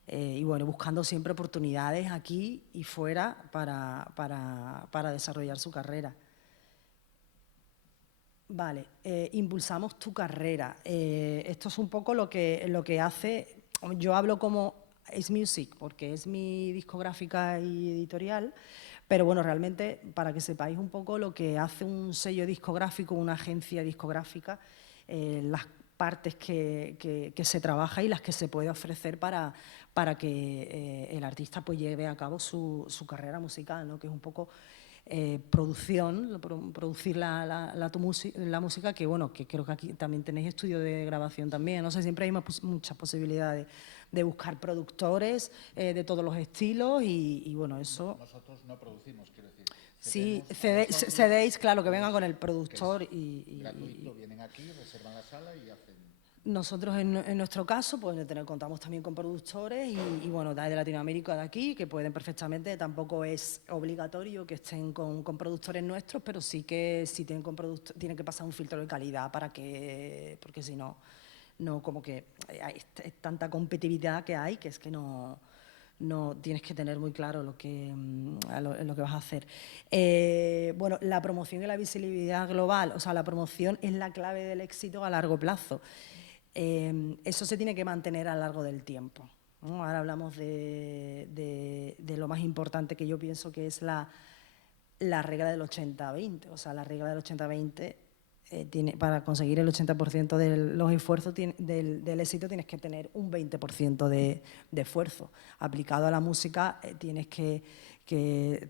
Y bueno, buscando siempre oportunidades aquí y fuera para desarrollar su carrera. Vale, impulsamos tu carrera. Esto es un poco lo que hace, yo hablo como Ace Music, porque es mi discográfica y editorial, pero bueno, realmente para que sepáis un poco lo que hace un sello discográfico, una agencia discográfica, las partes que se trabaja y las que se puede ofrecer para que el artista pues lleve a cabo su carrera musical, ¿no? Que es un poco producir la música, que bueno, que creo que aquí también tenéis estudio de grabación también, no sé, siempre hay muchas posibilidades de buscar productores de todos los estilos y bueno, eso... Nosotros no producimos, quiero decir. Sí, cedéis, claro, que vengan con el productor y... Gratuito, vienen aquí, reservan la sala y hacen... Nosotros en nuestro caso pues contamos también con productores y bueno, de Latinoamérica, de aquí, que pueden perfectamente, tampoco es obligatorio que estén con productores nuestros, pero sí que si tienen tienen que pasar un filtro de calidad porque si no, como que hay tanta competitividad que hay que es que no tienes que tener muy claro lo que vas a hacer. Bueno, la promoción y la visibilidad global, o sea, la promoción es la clave del éxito a largo plazo. Eso se tiene que mantener a lo largo del tiempo, ¿no? Ahora hablamos de lo más importante que yo pienso que es la regla del 80-20. O sea, la regla del 80-20, para conseguir el 80% de los esfuerzos del éxito tienes que tener un 20% de esfuerzo. Aplicado a la música tienes que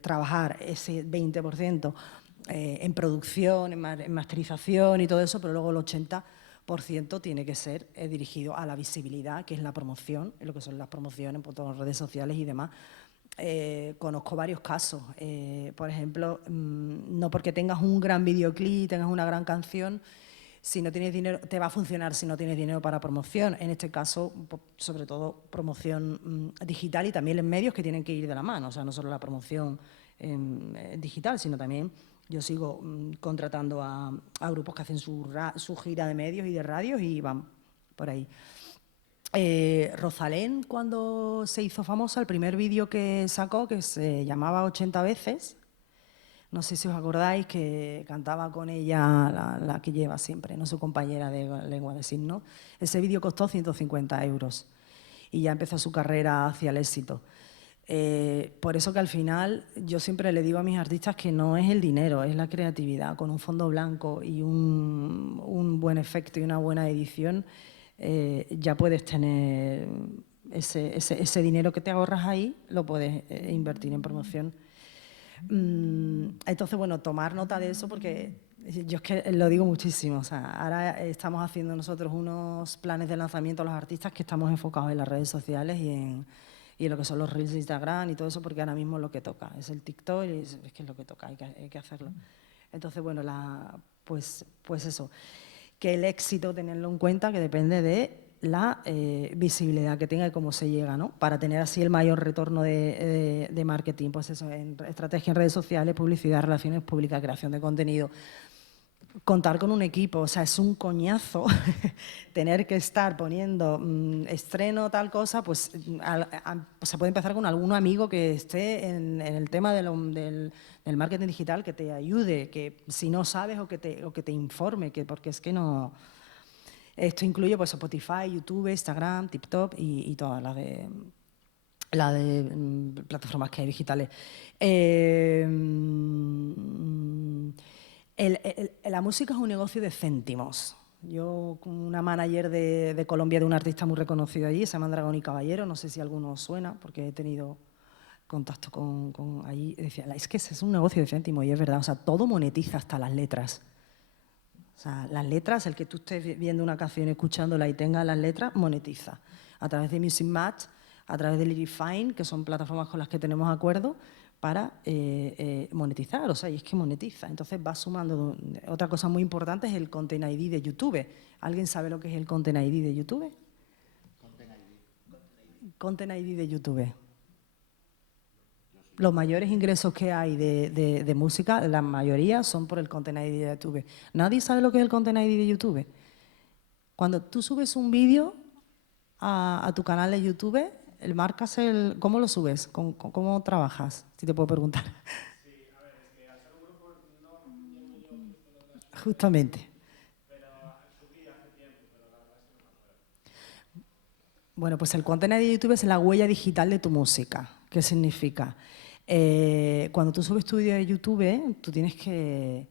trabajar ese 20% en producción, en masterización y todo eso, pero luego el 80% tiene que ser dirigido a la visibilidad, que es la promoción, lo que son las promociones por todas las redes sociales y demás. Conozco varios casos. Por ejemplo, no porque tengas un gran videoclip, tengas una gran canción, si no tienes dinero, te va a funcionar si no tienes dinero para promoción. En este caso, sobre todo promoción digital y también en medios que tienen que ir de la mano. O sea, no solo la promoción digital, sino también... Yo sigo contratando a grupos que hacen su gira de medios y de radios y van por ahí. Rosalén, cuando se hizo famosa, el primer vídeo que sacó, que se llamaba 80 veces, no sé si os acordáis, que cantaba con ella la que lleva siempre, no su compañera de lengua de signos. Ese vídeo costó 150 € y ya empezó su carrera hacia el éxito. Por eso que al final yo siempre le digo a mis artistas que no es el dinero, es la creatividad. Con un fondo blanco y un buen efecto y una buena edición, ya puedes tener ese dinero que te ahorras ahí, lo puedes invertir en promoción. Entonces, bueno, tomar nota de eso porque yo es que lo digo muchísimo. O sea, ahora estamos haciendo nosotros unos planes de lanzamiento a los artistas que estamos enfocados en las redes sociales y en lo que son los reels de Instagram y todo eso, porque ahora mismo es lo que toca, es el TikTok y es que es lo que toca, hay que hacerlo. Entonces, bueno, pues eso, que el éxito, tenerlo en cuenta, que depende de la visibilidad que tenga y cómo se llega, ¿no? Para tener así el mayor retorno de marketing, pues eso, en estrategia en redes sociales, publicidad, relaciones públicas, creación de contenido. Contar con un equipo, o sea, es un coñazo tener que estar poniendo estreno tal cosa, pues se puede empezar con algún amigo que esté en el tema del marketing digital, que te ayude, que si no sabes o que te informe, porque es que no... Esto incluye pues Spotify, YouTube, Instagram, TikTok y todas las de plataformas que hay digitales. La música es un negocio de céntimos. Yo, una manager de Colombia, de un artista muy reconocido allí, se llama Dragón y Caballero, no sé si a alguno os suena, porque he tenido contacto con allí, decía, es que es un negocio de céntimos, y es verdad, o sea, todo monetiza, hasta las letras. O sea, las letras, el que tú estés viendo una canción, escuchándola y tengas las letras, monetiza. A través de Music Match, a través de Lyrify, que son plataformas con las que tenemos acuerdo, para monetizar, o sea, y es que monetiza. Entonces va sumando. Otra cosa muy importante es el Content ID de YouTube. ¿Alguien sabe lo que es el Content ID de YouTube? Content ID de YouTube. Los mayores ingresos que hay de música, la mayoría son por el Content ID de YouTube. ¿Nadie sabe lo que es el Content ID de YouTube? Cuando tú subes un vídeo a tu canal de YouTube, marcas ¿cómo lo subes? ¿Cómo trabajas? Si te puedo preguntar. Sí, a ver, es que al ser un grupo no llevo yo justo lo de las... Justamente. Pero subí hace tiempo, pero la verdad es que no me acuerdo. Bueno, pues el Content ID de YouTube es la huella digital de tu música. ¿Qué significa? Cuando tú subes tu vídeo de YouTube, tú tienes que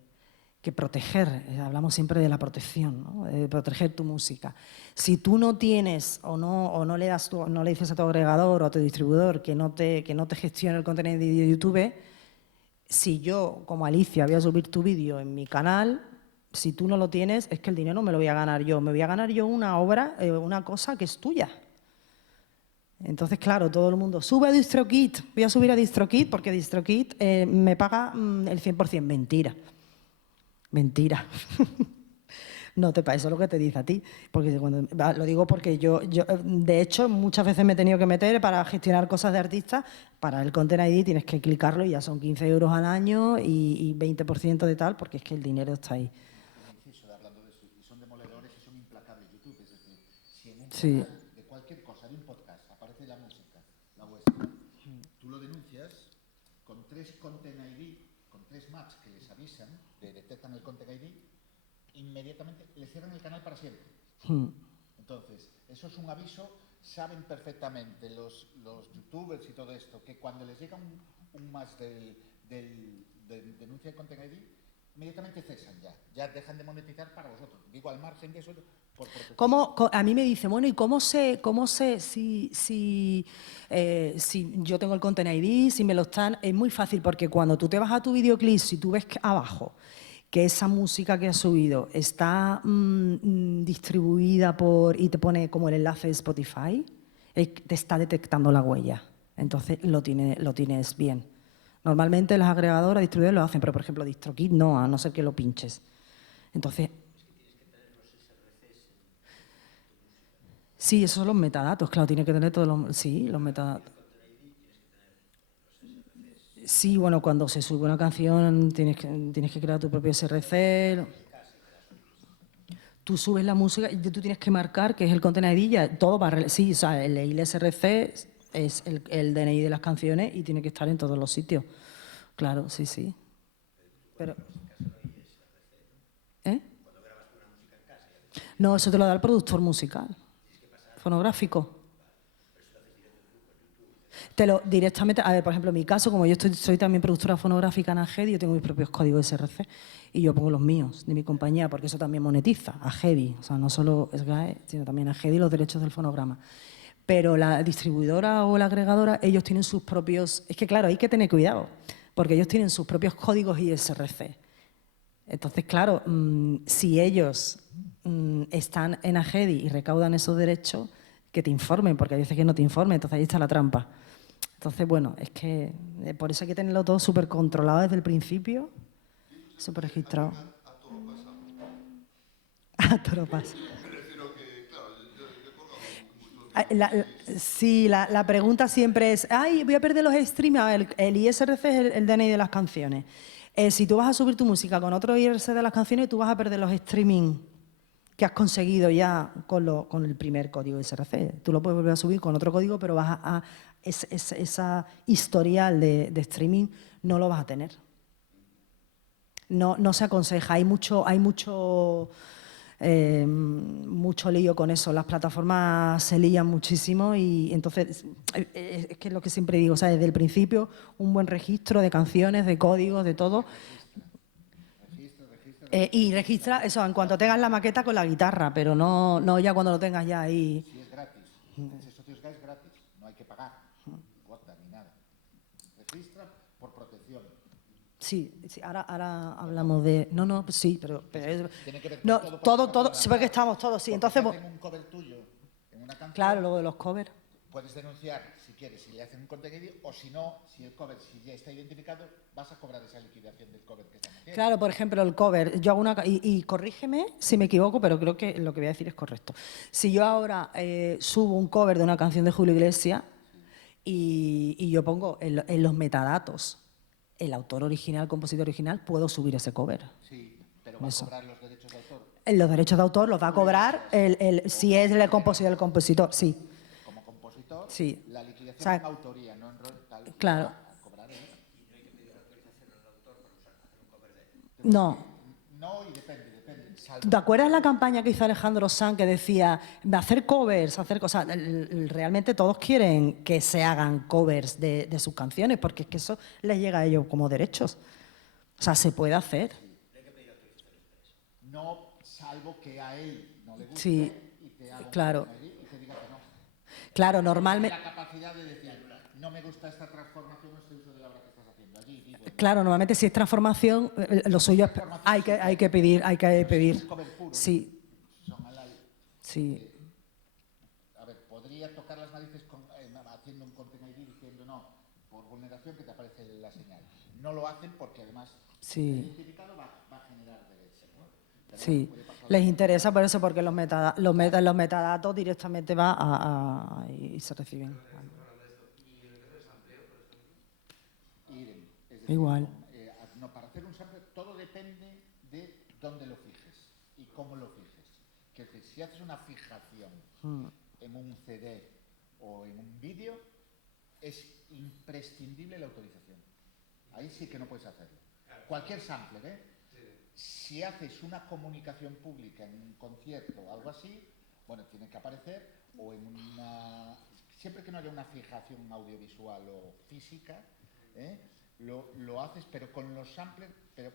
proteger, hablamos siempre de la protección, ¿no? De proteger tu música. Si tú no tienes o no le dices a tu agregador o a tu distribuidor que no te gestione el contenido de YouTube, si yo, como Alicia, voy a subir tu vídeo en mi canal, si tú no lo tienes, es que el dinero me lo voy a ganar yo. Me voy a ganar yo una obra, una cosa que es tuya. Entonces, claro, todo el mundo, sube a DistroKid, voy a subir a DistroKid porque DistroKid me paga el 100%. Mentira. Mentira. No te pasa, eso es lo que te dice a ti. Porque lo digo porque yo, de hecho, muchas veces me he tenido que meter para gestionar cosas de artistas. Para el Content ID tienes que clicarlo y ya son 15 euros al año y 20% de tal, porque es que el dinero está ahí. Hablando de eso, y son demoledores y son implacables YouTube. Es decir, si en un Sí. canal de cualquier cosa, de un podcast, aparece la música, la vuestra, tú lo denuncias con 3 Content ID, con 3 maps que les avisan, detectan el Content ID, inmediatamente les cierran el canal para siempre. Entonces, eso es un aviso, saben perfectamente los youtubers y todo esto, que cuando les llega un más de denuncia de Content ID, inmediatamente cesan ya dejan de monetizar para vosotros. Digo, al margen de eso, por protección. A mí me dice, bueno, ¿y cómo sé si yo tengo el Content ID, si me lo están? Es muy fácil, porque cuando tú te vas a tu videoclip, si tú ves que abajo que esa música que has subido está distribuida y te pone como el enlace de Spotify, te está detectando la huella. Entonces lo tienes bien. Normalmente las agregadoras, distribuidores lo hacen, pero por ejemplo DistroKid no, a no ser que lo pinches. Entonces, sí, esos son los metadatos, claro, tiene que tener todos los metadatos. Sí, bueno, cuando se sube una canción tienes que crear tu propio SRC. Tú subes la música y tú tienes que marcar que es el Content ID, ya todo va. Sí, o sea, el SRC es el DNI de las canciones y tiene que estar en todos los sitios. Claro, sí, sí. Pero, ¿eh? No, eso te lo da el productor musical, fonográfico. Directamente, a ver, por ejemplo, en mi caso, como yo soy también productora fonográfica en Agedi, yo tengo mis propios códigos SRC y yo pongo los míos de mi compañía, porque eso también monetiza, Agedi, o sea, no solo SGAE, sino también Agedi los derechos del fonograma. Pero la distribuidora o la agregadora, ellos tienen sus propios... Es que, claro, hay que tener cuidado, porque ellos tienen sus propios códigos ISRC. Entonces, claro, si ellos están en Agedi y recaudan esos derechos, que te informen, porque hay veces que no te informen, entonces ahí está la trampa. Entonces, bueno, es que por eso hay que tenerlo todo súper controlado desde el principio, súper registrado. A toro pasa. Sí, la pregunta siempre es, ay, voy a perder los streams. El ISRC es el DNI de las canciones. Si tú vas a subir tu música con otro ISRC de las canciones, tú vas a perder los streaming que has conseguido ya con el primer código SRC. Tú lo puedes volver a subir con otro código, pero esa historial de streaming no lo vas a tener. No se aconseja, hay mucho lío con eso. Las plataformas se lían muchísimo y entonces es que es lo que siempre digo, o sea, desde el principio un buen registro de canciones, de códigos, de todo. Y registra eso en cuanto tengas la maqueta con la guitarra, pero no ya cuando lo tengas ya ahí. Si es gratis, el socio es gratis, no hay que pagar cuota ni nada. Registra por protección. Sí, ahora hablamos de... No, sí, pero Tiene que ver no, con todo, sí, porque estamos todos, sí. Entonces, un cover tuyo en una canción, claro, luego de los covers. puedes denunciar si quieres, si le hacen un contenido, o si no, si el cover, si ya está identificado, vas a cobrar esa liquidación del cover que están haciendo. Claro, por ejemplo, el cover. Yo hago una... Y corrígeme si me equivoco, pero creo que lo que voy a decir es correcto. Si yo ahora subo un cover de una canción de Julio Iglesias y yo pongo en los metadatos el autor original, el compositor original, puedo subir ese cover. Sí, pero va Eso. a cobrar los derechos de autor. Los derechos de autor los va a cobrar si es el compositor, sí. Como compositor, Sí. la liquidación O sea, en autoría, no en tal. claro. Va a cobrar él. No. No, y depende. ¿Te acuerdas la campaña que hizo Alejandro Sanz que decía hacer covers, hacer cosas? Realmente todos quieren que se hagan covers de sus canciones porque es que eso les llega a ellos como derechos. O sea, se puede hacer. No, salvo que a él no le guste Sí, y te haga un claro. cover y te diga que no. Claro, normalmente... La capacidad de decir, no me gusta esta transformación o este uso de la obra que estás haciendo allí. Digo, Claro, normalmente si es transformación, lo suyo es... Hay que pedir. un cover puro. Sí, son al aire. sí. A ver, podría tocar las narices haciendo un content ID diciendo no, por vulneración que te aparece la señal. No lo hacen porque además Sí. el identificado va a generar derechos, ¿no? Pero Sí, bueno, puede pasar les interesa por eso, porque los metadatos directamente y se reciben. Irem, es decir, Igual. no, para hacer un sample todo depende de dónde lo fijes y cómo lo fijes. Que es decir, si haces una fijación en un CD o en un vídeo, es imprescindible la autorización. Ahí sí que no puedes hacerlo. Cualquier sampler, ¿eh? Si haces una comunicación pública en un concierto o algo así, bueno, tiene que aparecer o en una... Siempre que no haya una fijación audiovisual o física, lo haces, pero con los samplers, pero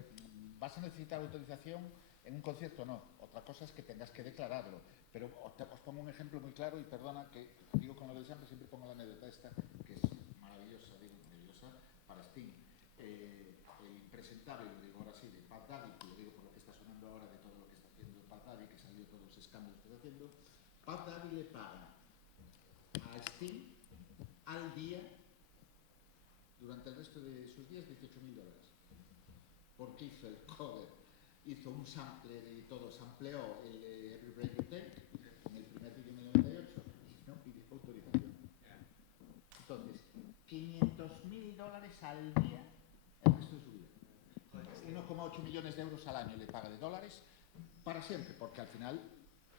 vas a necesitar autorización en un concierto, no. Otra cosa es que tengas que declararlo. Pero os pongo un ejemplo muy claro y perdona que digo con lo del sample, siempre pongo la anécdota esta, que es maravillosa, digo maravillosa, para Sting. El impresentable, lo digo ahora sí, de Pat Daddy, que lo digo por lo que está sonando ahora de todo lo que está haciendo Pat Daddy, que salió todos los escándalos que está haciendo, Pat Daddy le paga a Sting al día, durante el resto de sus días, $18.000. Porque hizo el cover, hizo un sampler y todo, sampleó el Every Break You Take en el primer vídeo en el 98 y no pidió autorización. Entonces, $500.000 al día el resto de su vida. 1,8 millones de euros al año le paga de dólares para siempre, porque al final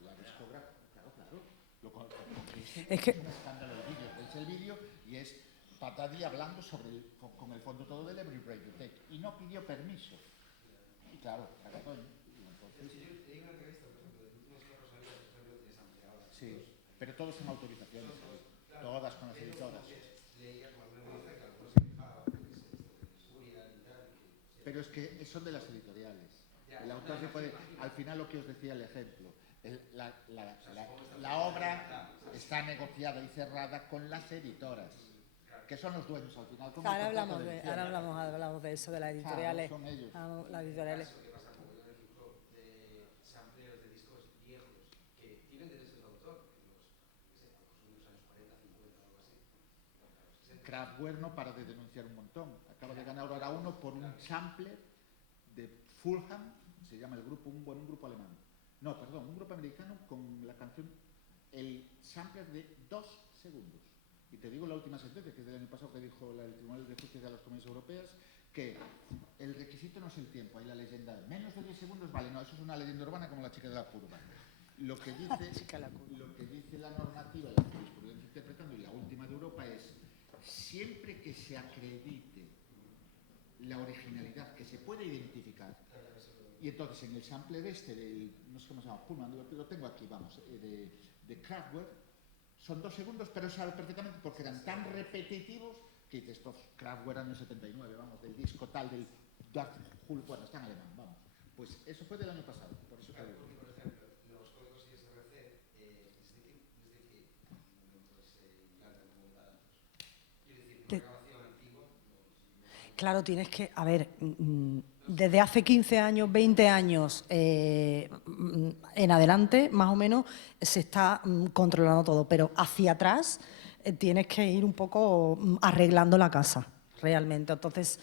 la discográfica, Es que... es un escándalo de vídeo. Veis el vídeo y es Pat Daddy hablando con el fondo todo del Every Break You Take y no pidió permiso. Y claro, cagadón. Entonces, Hay una entrevista, por ejemplo, de los últimos 4 años, por ejemplo, de Santiago. sí, pero todos en autorizaciones, todas con las editoras. Pero es que son de las editoriales. El autor se puede... Al final lo que os decía el ejemplo, la obra está negociada y cerrada con las editoras, que son los dueños al final. Ahora hablamos de eso, de las editoriales. Son ellos. Las editoriales. Sampleos de discos viejos que tienen derechos de autor en los años 40, 50 o algo así. Kraftwerk no para de denunciar un montón. Acaba de ganar ahora uno por un sampler de Fulham, se llama el grupo, un grupo alemán. No, perdón, un grupo americano con la canción, el sampler de 2 segundos. Y te digo la última sentencia, que es del año pasado, que dijo el Tribunal de Justicia de las Comunidades Europeas, que el requisito no es el tiempo, hay la leyenda. Menos de 10 segundos, vale, no, eso es una leyenda urbana como la chica de la curva. Lo que dice la normativa, la jurisprudencia interpretando, y la última de Europa es, siempre que se acredite la originalidad, que se puede identificar, y entonces en el sampler del, no sé cómo se llama, Pullman, lo tengo aquí, vamos, de Kraftwerk, son 2 segundos, pero sabe perfectamente porque eran tan repetitivos que dices, estos Kraftwerk año 79, vamos, del disco tal, del Dark Hulk, bueno, está en alemán, vamos. Pues eso fue del año pasado, por eso te digo. Porque, por ejemplo, los códigos ISRC es difícil no se implantan como metadatos. Quiero decir, una grabación antigua... Claro, tienes que, a ver, desde hace 15 años, 20 años en adelante, más o menos, se está controlando todo, pero hacia atrás tienes que ir un poco arreglando la casa, realmente. Entonces,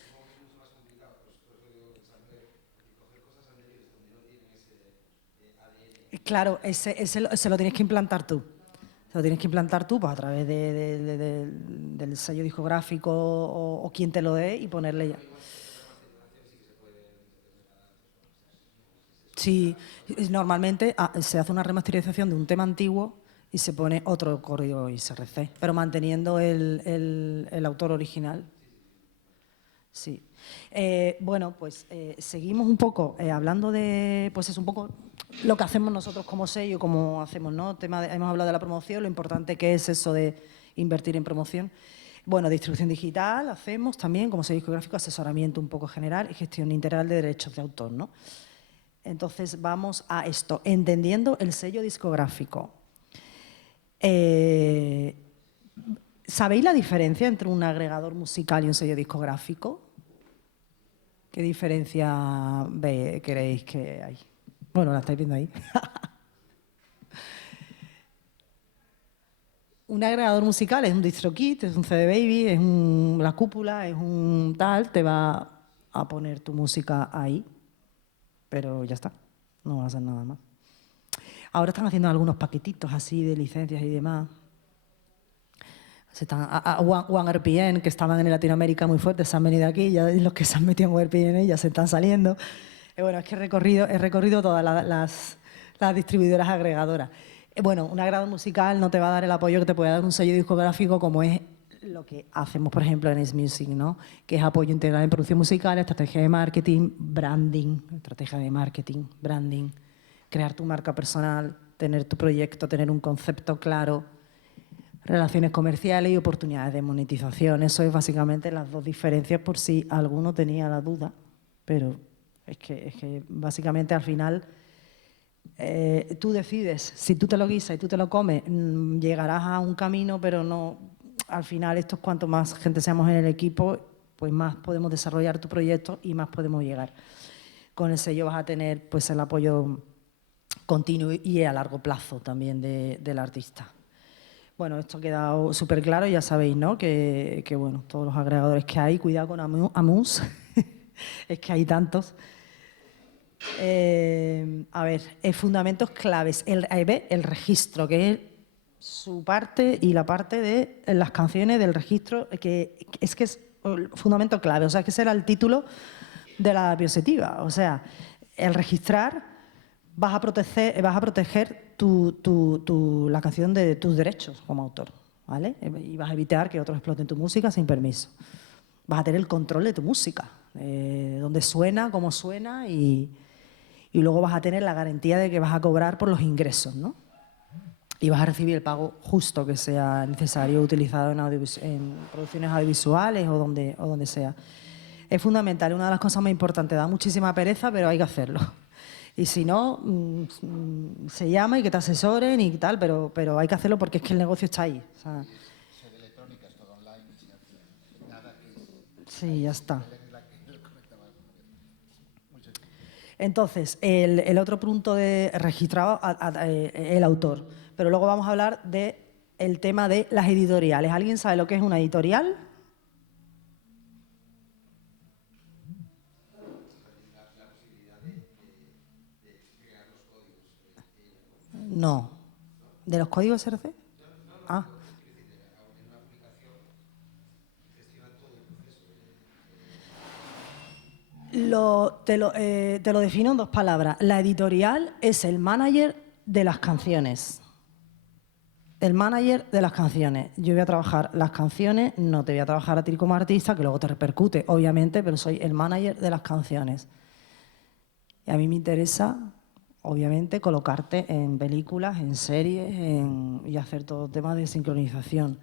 claro, se lo tienes que implantar tú. Se lo tienes que implantar tú pues, a través del sello discográfico o quien te lo dé y ponerle ya. Sí, normalmente se hace una remasterización de un tema antiguo y se pone otro código ISRC, pero manteniendo el autor original. Sí. Bueno, pues seguimos un poco hablando de, pues es un poco lo que hacemos nosotros como sello, como hacemos, ¿no? Hemos hablado de la promoción, lo importante que es eso de invertir en promoción. Bueno, distribución digital hacemos también como sello discográfico, asesoramiento un poco general y gestión integral de derechos de autor, ¿no? Entonces vamos a esto, entendiendo el sello discográfico. ¿Sabéis la diferencia entre un agregador musical y un sello discográfico? ¿Qué diferencia creéis que hay? Bueno, la estáis viendo ahí. Un agregador musical es un DistroKid, es un CD Baby, es la cúpula, es un tal, te va a poner tu música ahí, pero ya está, no va a hacer nada más. Ahora están haciendo algunos paquetitos así de licencias y demás. OneRPN, que estaban en Latinoamérica muy fuertes, se han venido aquí, ya los que se han metido en OneRPN ya se están saliendo. Bueno, es que he recorrido todas las distribuidoras agregadoras. Bueno, un agregador musical no te va a dar el apoyo que te puede dar un sello discográfico como es lo que hacemos, por ejemplo, en Ace Music, ¿no? Que es apoyo integral en producción musical, estrategia de marketing, branding, crear tu marca personal, tener tu proyecto, tener un concepto claro, relaciones comerciales y oportunidades de monetización. Eso es básicamente las dos diferencias por si alguno tenía la duda, pero es que básicamente al final tú decides, si tú te lo guisas y tú te lo comes, llegarás a un camino, pero no, al final esto es cuanto más gente seamos en el equipo, pues más podemos desarrollar tu proyecto y más podemos llegar. Con el sello vas a tener pues el apoyo continuo y a largo plazo también del artista. Bueno, esto ha quedado súper claro, ya sabéis, ¿no? Que bueno, todos los agregadores que hay, cuidado con Amus, es que hay tantos. A ver, fundamentos claves. El registro, que es su parte y la parte de las canciones del registro, que es el fundamento clave. O sea, que ese era el título de la diapositiva. O sea, el registrar, vas a proteger la canción de tus derechos como autor, ¿vale? Y vas a evitar que otros exploten tu música sin permiso. Vas a tener el control de tu música, dónde suena, cómo suena y luego vas a tener la garantía de que vas a cobrar por los ingresos, ¿no? Y vas a recibir el pago justo que sea necesario utilizado en producciones audiovisuales o donde sea. Es fundamental, una de las cosas más importantes. Da muchísima pereza, pero hay que hacerlo. Y si no, se llama y que te asesoren y tal, pero hay que hacerlo porque es que el negocio está ahí. O sea, Ser electrónica es todo online, se hace nada que sí, ya está. Entonces, el otro punto de registrado el autor. Pero luego vamos a hablar del tema de las editoriales. ¿Alguien sabe lo que es una editorial? No. ¿De los códigos SRC? Ah. Te lo defino en dos palabras. La editorial es el manager de las canciones. El manager de las canciones. Yo voy a trabajar las canciones, no te voy a trabajar a ti como artista, que luego te repercute, obviamente, pero soy el manager de las canciones. Y a mí me interesa, obviamente, colocarte en películas, en series y hacer todo temas de sincronización.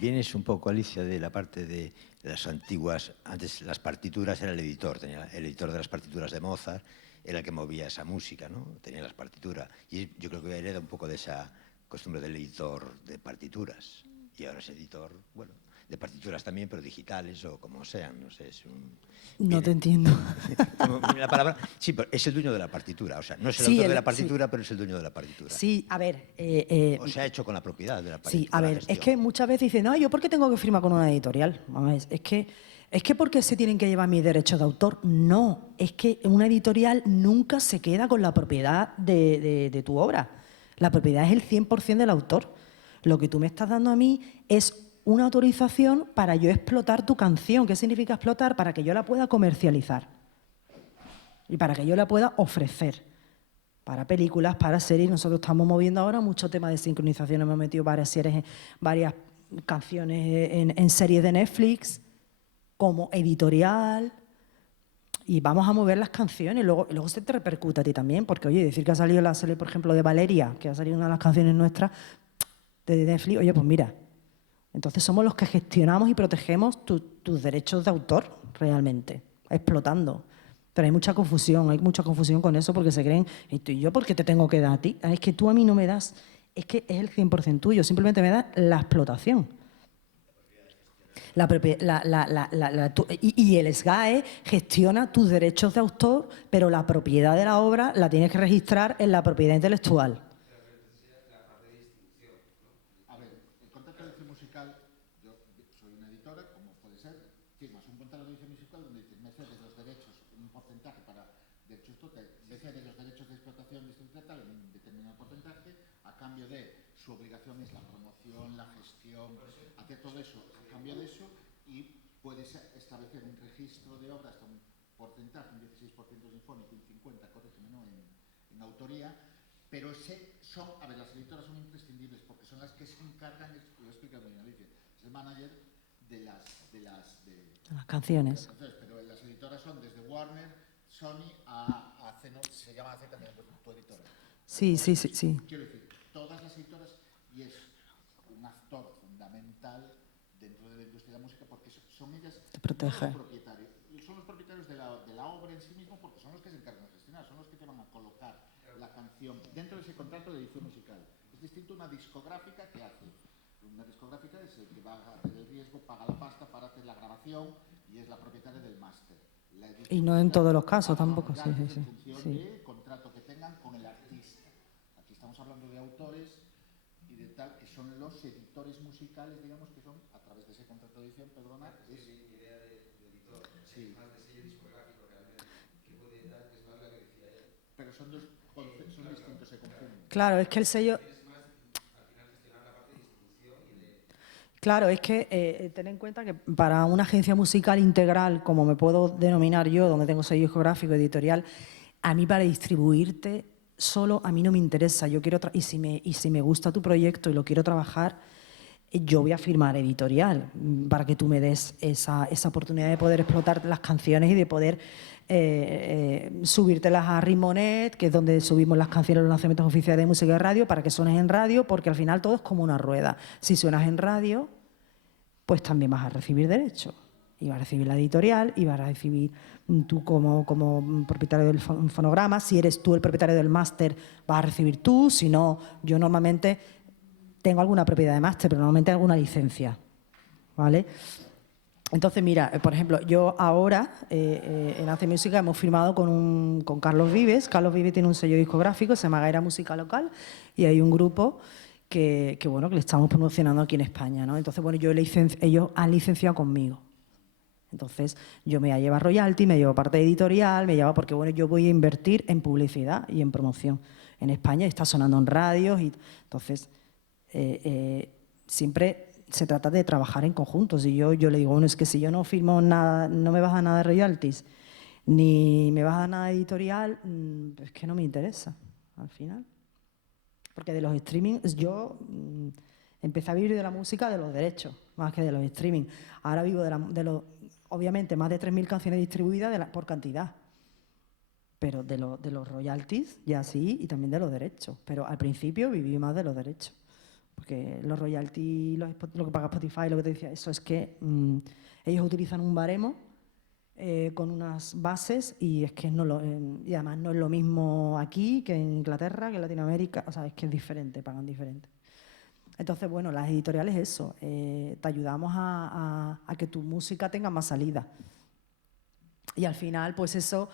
Vienes un poco, Alicia, de la parte de las antiguas, antes las partituras era el editor de las partituras de Mozart, era el que movía esa música, ¿no? Tenía las partituras. Y yo creo que hereda un poco de esa costumbre del editor de partituras. Y ahora ese editor, bueno, de partituras también, pero digitales o como sean, no sé, es un... No te entiendo. Como la palabra, sí, pero es el dueño de la partitura, o sea, no es el Sí, autor de el- la partitura, pero es el dueño de la partitura. Sí, a ver... O se ha hecho con la propiedad de la partitura. Sí, a la ver, es gestión. que muchas veces dicen, no, ¿yo por qué tengo que firmar con una editorial? Vamos a ver, es que ¿por qué se tienen que llevar mis derechos de autor? No, es que una editorial nunca se queda con la propiedad de tu obra. La propiedad es el 100% del autor. Lo que tú me estás dando a mí es una autorización para yo explotar tu canción. ¿Qué significa explotar? Para que yo la pueda comercializar y para que yo la pueda ofrecer. Para películas, para series. Nosotros estamos moviendo ahora mucho tema de sincronización. Hemos metido varias series, varias canciones en series de Netflix, como editorial, y vamos a mover las canciones. Luego se te repercute a ti también, porque, oye, decir que ha salido la serie, por ejemplo, de Valeria, que ha salido una de las canciones nuestras de Netflix, oye, pues mira, entonces somos los que gestionamos y protegemos tus derechos de autor, realmente, explotando. Pero hay mucha confusión con eso porque se creen, ¿y yo por qué te tengo que dar a ti? Es que tú a mí no me das, es que es el 100% tuyo, simplemente me das la explotación. Y el SGAE gestiona tus derechos de autor, pero la propiedad de la obra la tienes que registrar en la propiedad intelectual. A ver, el contrato de edición musical, yo soy una editora, como puede ser, firmas un contrato de edición musical donde dices, me cedes los derechos, un porcentaje para derechos totales, me cedes los derechos de explotación distrital en un determinado porcentaje, a cambio de su obligación es la promoción, la gestión, hacer todo eso, a cambio de eso, y puedes establecer un registro de obras hasta un porcentaje, un 16% sinfónico y un 50%, corrígeme, ¿no? en autoría. Pero a ver, las editoras son imprescindibles porque son las que se encargan, lo explica bien Alicia, es el manager de las canciones. Pero las editoras son desde Warner, Sony a se llama AC también tu editora. Sí. Quiero decir, todas las editoras, y es un actor fundamental dentro de la industria de la música porque son ellas Te protege. los propietarios. Son los propietarios de la obra en sí mismo porque son los que se encargan de gestionar, son los que te van a colocar la canción dentro de ese contrato de edición musical. Es distinto a una discográfica que hace. Una discográfica es el que va a hacer el riesgo, paga la pasta para hacer la grabación y es la propietaria del máster. Y no en todos los casos tampoco, sí. En función del contrato que tengan con el artista. Aquí estamos hablando de autores y de tal, que son los editores musicales, digamos, que son, a través de ese contrato de edición, perdona, es... idea de editor, sí. Más de sello discográfico realmente, que puede dar, es más la que decía él. Pero son distintos, se confunden. Claro, es que el sello... Claro, es que ten en cuenta que para una agencia musical integral, como me puedo denominar yo, donde tengo sello discográfico, editorial, a mí para distribuirte solo a mí no me interesa. Yo quiero y si me gusta tu proyecto y lo quiero trabajar, yo voy a firmar editorial para que tú me des esa oportunidad de poder explotar las canciones y de poder subírtelas a Rimonet, que es donde subimos las canciones, los lanzamientos oficiales de música de radio, para que suenes en radio, porque al final todo es como una rueda. Si suenas en radio, pues también vas a recibir derechos. Y vas a recibir la editorial, y vas a recibir tú como propietario del fonograma. Si eres tú el propietario del máster, vas a recibir tú. Si no, yo normalmente tengo alguna propiedad de máster, pero normalmente alguna licencia, ¿vale? Entonces, mira, por ejemplo, yo ahora en Hace Música hemos firmado con Carlos Vives. Carlos Vives tiene un sello discográfico, se llama Gaera Música Local, y hay un grupo que le estamos promocionando aquí en España, ¿no? Entonces, bueno, ellos han licenciado conmigo. Entonces, yo me llevo royalty, me llevo parte editorial, me llevo porque, bueno, yo voy a invertir en publicidad y en promoción en España, y está sonando en radios, y entonces siempre se trata de trabajar en conjunto. Si yo le digo, bueno, es que si yo no firmo nada, no me vas a dar nada de royalties, ni me vas a dar nada de editorial, es que no me interesa, al final. Porque de los streaming, yo empecé a vivir de la música de los derechos, más que de los streaming. Ahora vivo de los, obviamente, más de 3.000 canciones distribuidas por cantidad. Pero de los royalties, ya sí, y también de los derechos. Pero al principio viví más de los derechos. Porque los royalties, lo que paga Spotify, lo que te decía, eso es que ellos utilizan un baremo con unas bases, y es que y además no es lo mismo aquí que en Inglaterra, que en Latinoamérica, o sea, es que es diferente, pagan diferente. Entonces, bueno, las editoriales eso, te ayudamos a que tu música tenga más salida. Y al final, pues eso,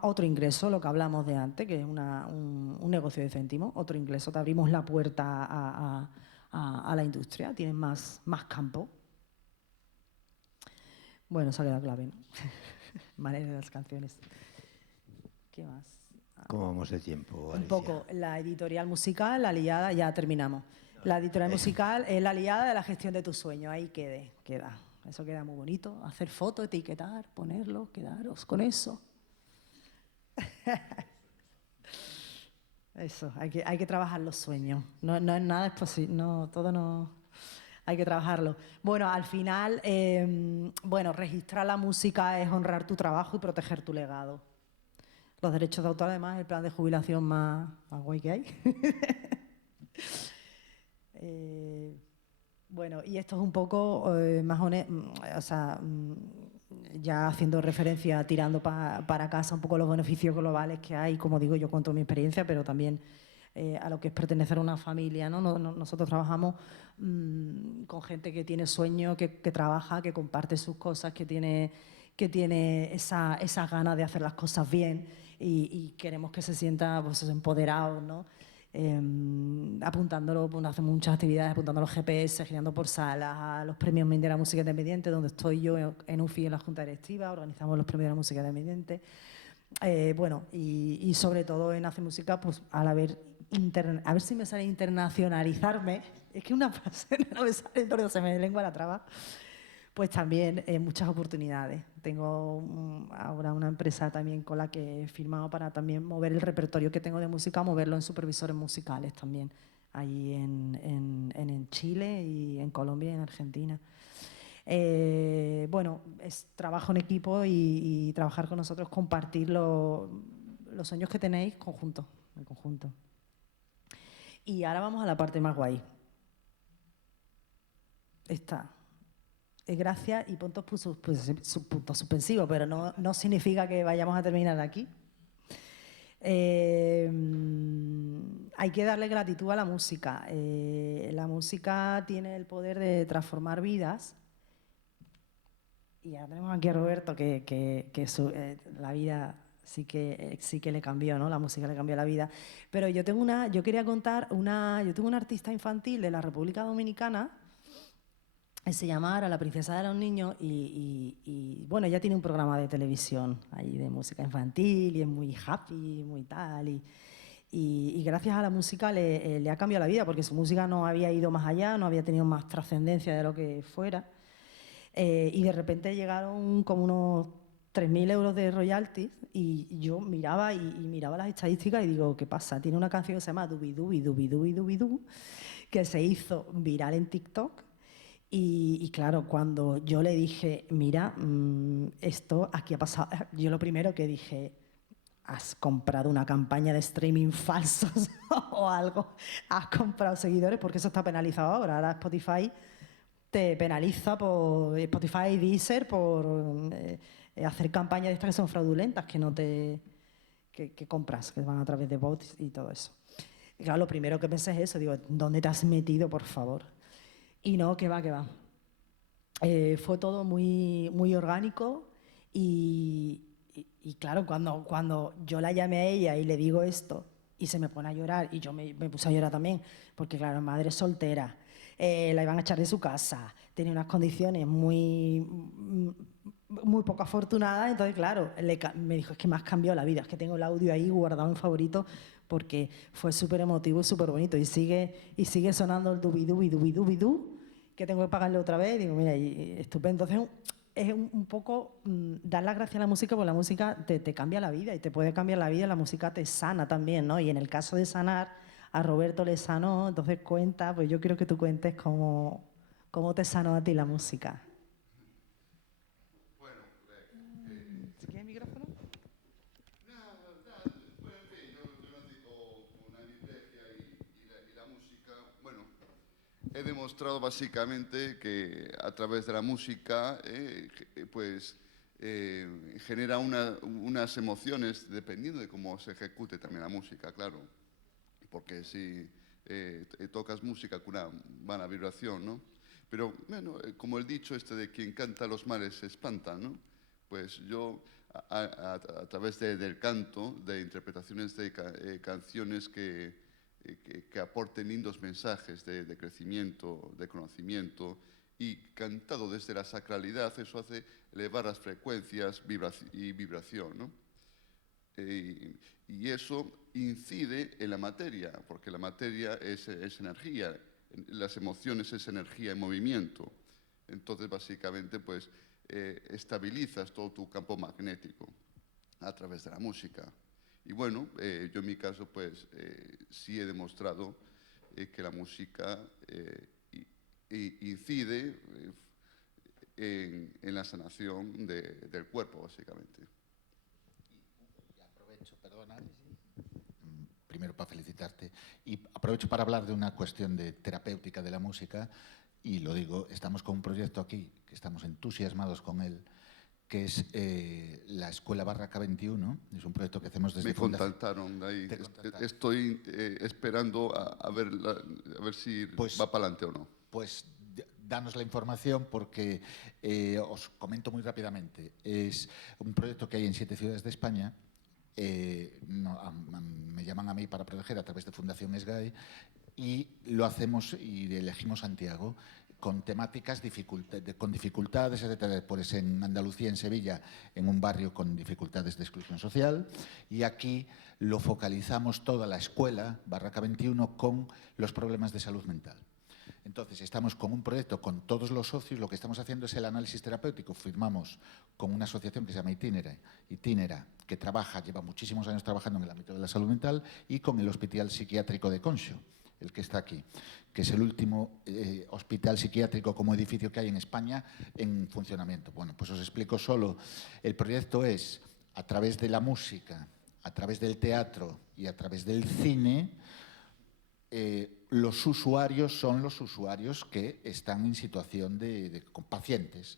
otro ingreso, lo que hablamos de antes, que es un negocio de céntimos, otro ingreso, te abrimos la puerta a la industria, tienes más campo. Bueno, se ha quedado clave, ¿no? Manera de las canciones. ¿Qué más? ¿Cómo vamos de tiempo, Alicia? Un poco, la editorial musical, la aliada, ya terminamos. La editorial musical es la aliada de la gestión de tus sueños, ahí queda. Eso queda muy bonito. Hacer fotos, etiquetar, ponerlo, quedaros con eso. Eso, hay que trabajar los sueños. No es nada, es posible, no, todo no... Hay que trabajarlo. Bueno, al final, registrar la música es honrar tu trabajo y proteger tu legado. Los derechos de autor, además, es el plan de jubilación más guay que hay. Bueno, y esto es un poco más honesto, o sea, ya haciendo referencia, tirando para casa un poco los beneficios globales que hay, como digo, yo cuento mi experiencia, pero también a lo que es pertenecer a una familia, ¿no? Nosotros trabajamos con gente que tiene sueño, que trabaja, que comparte sus cosas, que tiene esas ganas de hacer las cosas bien y queremos que se sienta pues, empoderados, ¿no? Apuntándolo, bueno, hacemos muchas actividades apuntando a los GPS, girando por salas, a los premios de la música independiente, donde estoy yo en UFI, en la Junta Directiva, organizamos los premios de la música independiente. Y sobre todo en Hace Música, pues a ver si me sale internacionalizarme, es que una frase no me sale, pero se me lengua la traba, pues también muchas oportunidades. Tengo ahora una empresa también con la que he firmado para también mover el repertorio que tengo de música, moverlo en supervisores musicales también, ahí en Chile y en Colombia y en Argentina. Bueno, es trabajo en equipo y trabajar con nosotros, compartir los sueños que tenéis en conjunto. Y ahora vamos a la parte más guay. Esta. Gracias y puntos suspensivos, pero no significa que vayamos a terminar aquí. Hay que darle gratitud a la música. La música tiene el poder de transformar vidas. Y ya tenemos aquí a Roberto, que la vida sí que le cambió, ¿no? La música le cambió la vida. Pero yo quería contar yo tengo una artista infantil de la República Dominicana. Se llama Ara, la princesa de los niños, y bueno, ella tiene un programa de televisión ahí de música infantil y es muy happy, muy tal, y gracias a la música le ha cambiado la vida, porque su música no había ido más allá, no había tenido más trascendencia de lo que fuera, y de repente llegaron como unos 3.000 euros de royalties, y yo miraba miraba las estadísticas y digo, ¿qué pasa? Tiene una canción que se llama Dubi Dubi Dubi Dubi Dubi Du, que se hizo viral en TikTok. Y claro, cuando yo le dije, mira, esto aquí ha pasado, yo lo primero que dije, has comprado una campaña de streaming falsos o algo, has comprado seguidores, porque eso está penalizado ahora. Ahora Spotify te penaliza por Spotify y Deezer por hacer campañas de estas que son fraudulentas, que compras, que van a través de bots y todo eso. Y claro, lo primero que pensé es eso, digo, ¿dónde te has metido, por favor? Y no, que va. Fue todo muy, muy orgánico y claro, cuando yo la llamé a ella y le digo esto y se me pone a llorar y yo me puse a llorar también, porque claro, madre soltera, la iban a echar de su casa, tenía unas condiciones muy poco afortunadas, entonces claro, me dijo, es que me has cambiado la vida, es que tengo el audio ahí guardado en favorito porque fue súper emotivo y súper bonito y sigue sonando el dubi dubi dubi dubi du, que tengo que pagarle otra vez, y digo, mira, estupendo. Entonces es un poco dar las gracias a la música, porque la música te cambia la vida y te puede cambiar la vida, la música te sana también, ¿no? Y en el caso de sanar, a Roberto le sanó, entonces cuenta, pues yo quiero que tú cuentes cómo te sanó a ti la música. Bueno, ¿Si quieres el micrófono? bueno, en fin, yo nací con una hemiplegia y la música, bueno, he demostrado básicamente que a través de la música genera unas emociones dependiendo de cómo se ejecute también la música, claro. Porque si tocas música con una buena vibración, ¿no? Pero, bueno, como el dicho este de quien canta los males se espanta, ¿no? Pues yo, a través del canto, de interpretaciones de canciones que aporten lindos mensajes de crecimiento, de conocimiento, y cantado desde la sacralidad, eso hace elevar las frecuencias y vibración, ¿no? Y eso incide en la materia, porque la materia es energía, las emociones es energía en movimiento. Entonces, básicamente, pues, estabilizas todo tu campo magnético a través de la música. Y bueno, yo en mi caso, pues, sí he demostrado que la música incide en la sanación del cuerpo, básicamente. Y aprovecho, perdona, primero para felicitarte, y aprovecho para hablar de una cuestión de terapéutica de la música, y lo digo, estamos con un proyecto aquí, que estamos entusiasmados con él, que es la Escuela Barraca 21, es un proyecto que hacemos desde... Me contactaron de ahí. Estoy esperando a ver si pues, va para adelante o no. Pues danos la información porque os comento muy rápidamente. Es un proyecto que hay en 7 ciudades de España. Me llaman a mí para proteger a través de Fundación SGAE y lo hacemos y elegimos Santiago con temáticas con dificultades, etc. Pues en Andalucía, en Sevilla, en un barrio con dificultades de exclusión social, y aquí lo focalizamos toda la escuela, Barraca 21, con los problemas de salud mental. Entonces, estamos con un proyecto con todos los socios, lo que estamos haciendo es el análisis terapéutico. Firmamos con una asociación que se llama Itinera, que lleva muchísimos años trabajando en el ámbito de la salud mental, y con el Hospital Psiquiátrico de Conxo, el que está aquí, que es el último hospital psiquiátrico como edificio que hay en España en funcionamiento. Bueno, pues os explico solo. El proyecto es, a través de la música, a través del teatro y a través del cine, los usuarios son los usuarios que están en situación con pacientes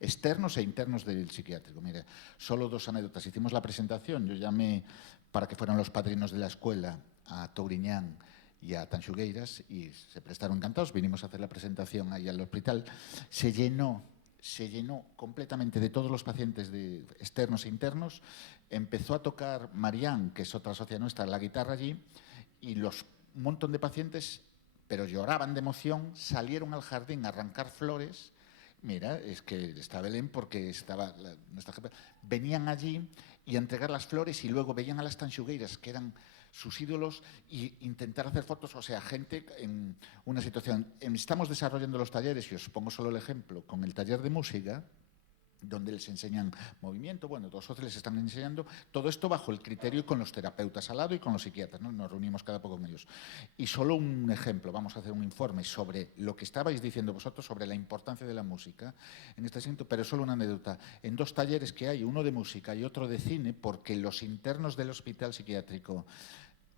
externos e internos del psiquiátrico. Mire, solo 2 anécdotas. Hicimos la presentación, yo llamé para que fueran los padrinos de la escuela a Touriñán y a Tanxugueiras y se prestaron encantados. Vinimos a hacer la presentación ahí al hospital. Se llenó completamente de todos los pacientes externos e internos. Empezó a tocar Marián, que es otra socia nuestra, la guitarra allí, y un montón de pacientes, pero lloraban de emoción, salieron al jardín a arrancar flores. Mira, es que está Belén porque estaba nuestra jefa. Venían allí y a entregar las flores y luego veían a las Tanxugueiras, que eran sus ídolos, y intentar hacer fotos, o sea, gente en una situación. Estamos desarrollando los talleres, y os pongo solo el ejemplo, con el taller de música, donde les enseñan movimiento, bueno, 2 socios les están enseñando, todo esto bajo el criterio y con los terapeutas al lado y con los psiquiatras, ¿no? Nos reunimos cada poco con ellos. Y solo un ejemplo, vamos a hacer un informe sobre lo que estabais diciendo vosotros, sobre la importancia de la música, en este sentido, pero solo una anécdota. En 2 talleres que hay, uno de música y otro de cine, porque los internos del hospital psiquiátrico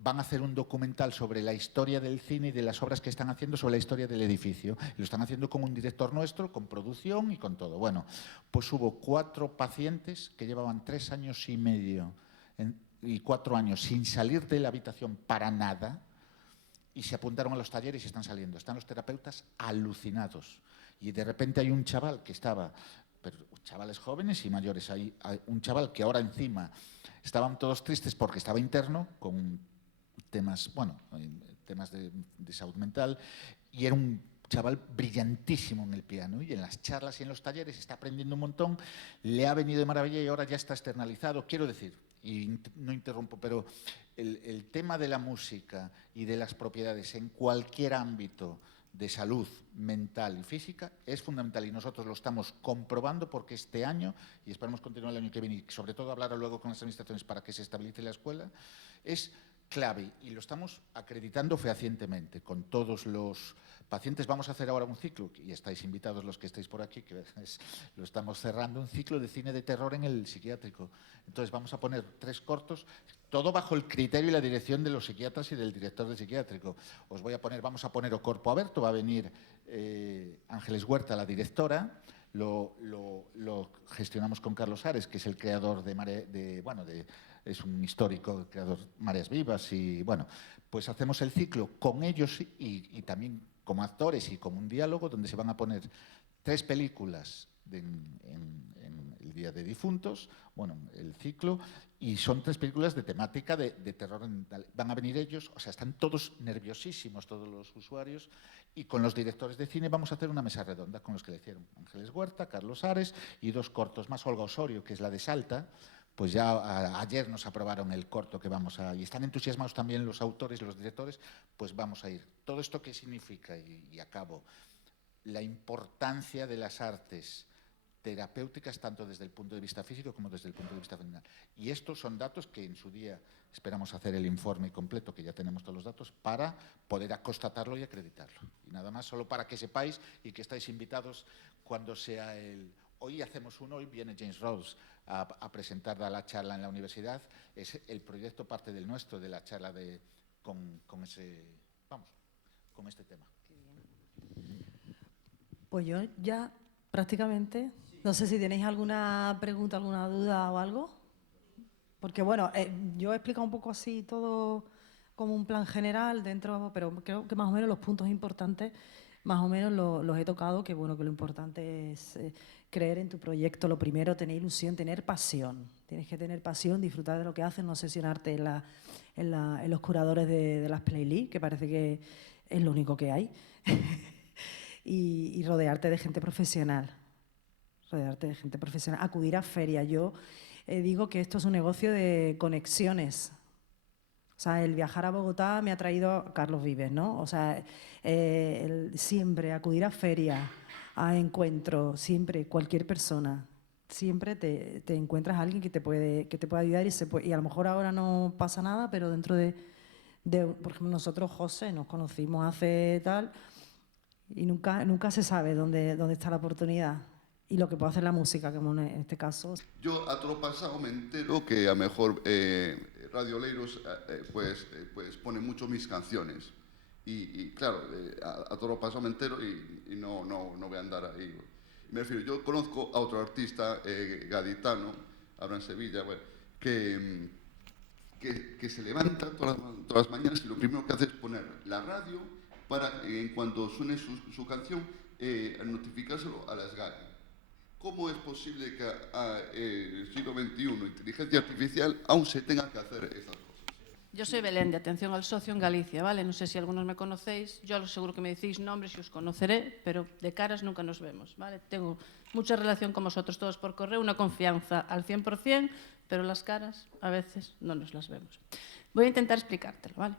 van a hacer un documental sobre la historia del cine y de las obras que están haciendo sobre la historia del edificio. Y lo están haciendo con un director nuestro, con producción y con todo. Bueno, pues hubo 4 pacientes que llevaban 3 años y medio y 4 años sin salir de la habitación para nada, y se apuntaron a los talleres y están saliendo. Están los terapeutas alucinados. Y de repente hay un chaval que estaba... Pero chavales jóvenes y mayores. Hay un chaval que ahora encima estaban todos tristes porque estaba interno con temas, temas de salud mental, y era un chaval brillantísimo en el piano, y en las charlas y en los talleres está aprendiendo un montón, le ha venido de maravilla y ahora ya está externalizado. Quiero decir, y no interrumpo, pero el tema de la música y de las propiedades en cualquier ámbito de salud mental y física es fundamental, y nosotros lo estamos comprobando porque este año, y esperamos continuar el año que viene, y sobre todo hablar luego con las administraciones para que se estabilice la escuela, es clave, y lo estamos acreditando fehacientemente con todos los pacientes. Vamos a hacer ahora un ciclo, y estáis invitados los que estáis por aquí, que lo estamos cerrando, un ciclo de cine de terror en el psiquiátrico. Entonces vamos a poner 3 cortos, todo bajo el criterio y la dirección de los psiquiatras y del director del psiquiátrico. Vamos a poner O Corpo Aberto, va a venir Ángeles Huerta, la directora, lo gestionamos con Carlos Ares, que es el creador es un histórico creador de Mareas Vivas, y bueno, pues hacemos el ciclo con ellos y también como actores y como un diálogo donde se van a poner 3 películas en el Día de Difuntos, bueno, el ciclo, y son 3 películas de temática de terror. Van a venir ellos, o sea, están todos nerviosísimos, todos los usuarios, y con los directores de cine vamos a hacer una mesa redonda con los que le hicieron Ángeles Huerta, Carlos Ares, y 2 cortos más, Olga Osorio, que es la de Salta. Pues ya ayer nos aprobaron el corto que vamos a... Y están entusiasmados también los autores, los directores, pues vamos a ir. ¿Todo esto qué significa? Y acabo. La importancia de las artes terapéuticas tanto desde el punto de vista físico como desde el punto de vista femenino. Y estos son datos que en su día esperamos hacer el informe completo, que ya tenemos todos los datos, para poder constatarlo y acreditarlo. Y nada más, solo para que sepáis y que estáis invitados cuando sea el... Hoy hacemos uno, hoy viene James Rose a presentar la charla en la universidad. Es el proyecto parte del nuestro, de la charla con este tema. Pues yo ya prácticamente, no sé si tenéis alguna pregunta, alguna duda o algo. Porque bueno, yo he explicado un poco así todo como un plan general dentro, pero creo que más o menos los puntos importantes, más o menos los he tocado, que bueno, que lo importante es creer en tu proyecto, lo primero, tener ilusión, tener pasión. Tienes que tener pasión, disfrutar de lo que haces, no obsesionarte en los curadores de las playlists, que parece que es lo único que hay. Y rodearte de gente profesional. Rodearte de gente profesional. Acudir a ferias. Yo digo que esto es un negocio de conexiones. O sea, el viajar a Bogotá me ha traído Carlos Vives, ¿no? O sea, siempre acudir a ferias, a encuentros, siempre, cualquier persona. Siempre te encuentras a alguien que te puede ayudar y a lo mejor ahora no pasa nada, pero dentro de por ejemplo, nosotros, José, nos conocimos hace tal... Y nunca se sabe dónde está la oportunidad y lo que puede hacer la música, como en este caso. Yo a todo pasado me entero que a mejor Radio Leiros pues pone mucho mis canciones. Y claro, a todo pasado me entero y no voy a andar ahí. Me refiero, yo conozco a otro artista gaditano, ahora en Sevilla, bueno, que se levanta todas las mañanas y lo primero que hace es poner la radio para, en cuanto suene su canción, notificárselo a las GAE. ¿Cómo es posible que en el siglo XXI, inteligencia artificial, aún se tenga que hacer esas cosas? Yo soy Belén, de Atención al Socio en Galicia, ¿vale? No sé si algunos me conocéis, yo seguro que me decís nombres y os conoceré, pero de caras nunca nos vemos, ¿vale? Tengo mucha relación con vosotros todos por correo, una confianza al 100%, pero las caras a veces no nos las vemos. Voy a intentar explicártelo, ¿vale?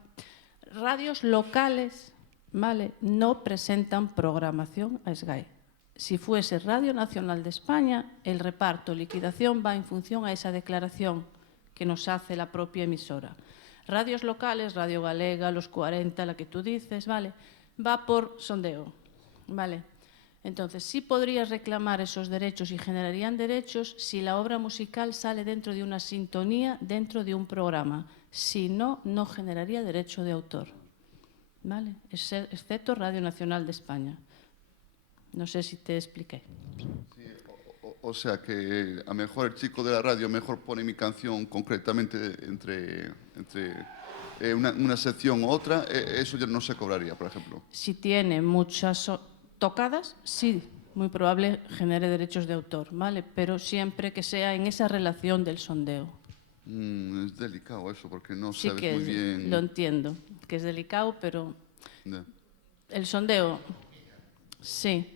Radios locales, ¿vale?, no presentan programación a SGAE. Si fuese Radio Nacional de España, el reparto, liquidación va en función a esa declaración que nos hace la propia emisora. Radios locales, Radio Galega, Los 40, la que tú dices, ¿vale?, va por sondeo, ¿vale? Entonces, sí podrías reclamar esos derechos y generarían derechos si la obra musical sale dentro de una sintonía, dentro de un programa. Si no, no generaría derecho de autor, ¿vale? Excepto Radio Nacional de España. No sé si te expliqué. Sí, o sea que a mejor el chico de la radio mejor pone mi canción concretamente entre una sección u otra, eso ya no se cobraría, por ejemplo. Si tiene muchas tocadas, sí, muy probable genere derechos de autor, ¿vale? Pero siempre que sea en esa relación del sondeo. Es delicado eso, porque no sí sabes que muy bien... Lo entiendo, que es delicado, pero Yeah. el sondeo, sí.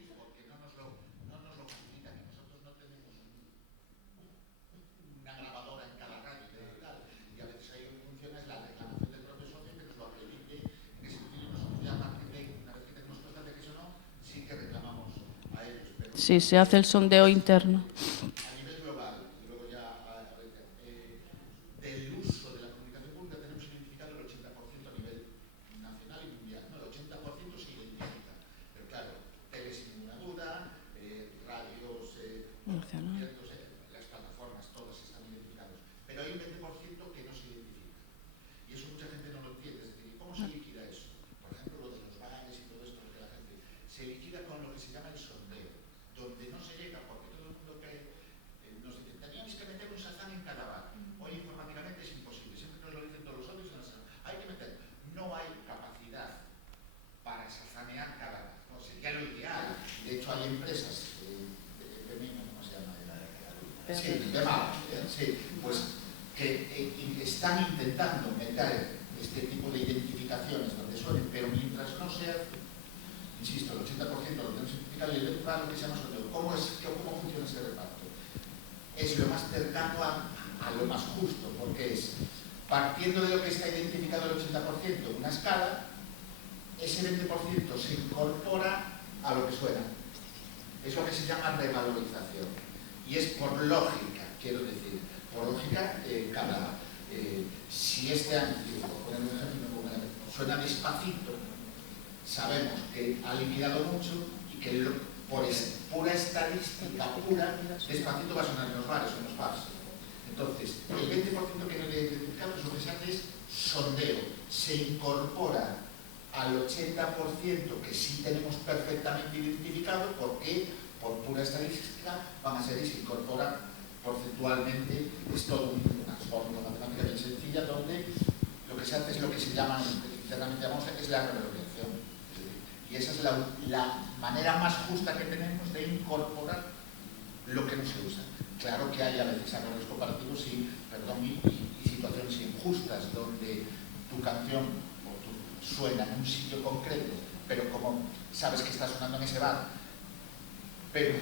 Sí, se hace el sondeo interno. A nivel global, y luego ya del uso de la comunicación pública tenemos identificado el 80% a nivel nacional y mundial, ¿no? El 80% se identifica. Pero claro, tele sin ninguna duda, radios, las plataformas, todas están identificadas. Pero hay un 20% que no se identifica. Y eso mucha gente no lo entiende. Es decir, ¿cómo se liquida eso? Por ejemplo, lo de los bares y todo esto, que la gente se liquida con lo que se llama el sondeo, donde no se llega incluso hay empresas, ¿cómo se llama? Sí, sí, pues que están intentando meter este tipo de identificaciones donde suenen, pero mientras no se hace, insisto, el 80% lo tenemos identificado y el 20% lo que se llama sondeo. ¿Cómo funciona ese reparto? Es lo más cercano a lo más justo, porque es, partiendo de lo que está identificado el 80%, una escala, ese 20% se incorpora a lo que suena. Es lo que se llama revalorización. Y es por lógica, quiero decir, por lógica, si este año, por poner un ejemplo, suena Despacito, sabemos que ha liquidado mucho y que por pura estadística pura, Despacito va a sonar en los bares o en los bars. Entonces, el 20% que no he identificado, lo que se hace es sondeo, se incorpora al 80% que sí tenemos perfectamente identificado, porque por pura estadística van a ser y se incorporan porcentualmente. Es todo una fórmula matemática bien sencilla, donde lo que se hace es lo que se llama, internamente llamamos, es la revalorización. Y esa es la manera más justa que tenemos de incorporar lo que no se usa. Claro que hay a veces errores comparativos y situaciones injustas donde tu canción suena en un sitio concreto, pero como sabes que está sonando en ese bar, pero